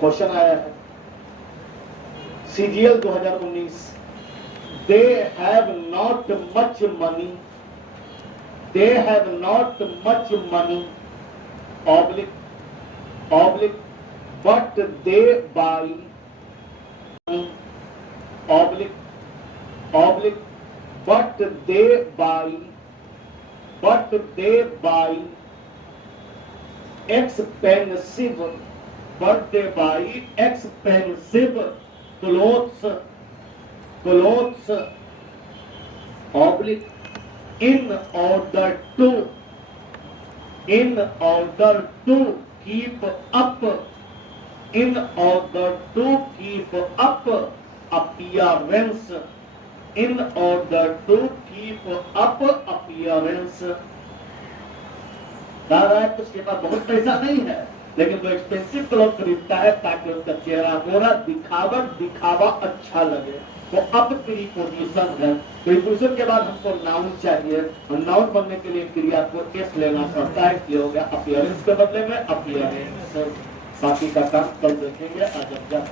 क्वेश्चन आया है CGL 2019, they have not much money, oblique but they buy, oblique but they buy expensive clothes, oblique in order to keep up, appearance, उसके पास बहुत पैसा नहीं है, लेकिन वो एक्सपेंसिव क्लॉथ खरीदता है ताकि उसका चेहरा मोरा दिखावा अच्छा लगे। तो अब प्रीपोजिशन है, प्रीपोजिशन के बाद हमको नाउन चाहिए, और नाउन बनने के लिए क्रिया को एस लेना पड़ता है। ये हो गया अपीयरेंस के बदले में अपीयरेंस। बाकी का काम कल देखेंगे, आज अब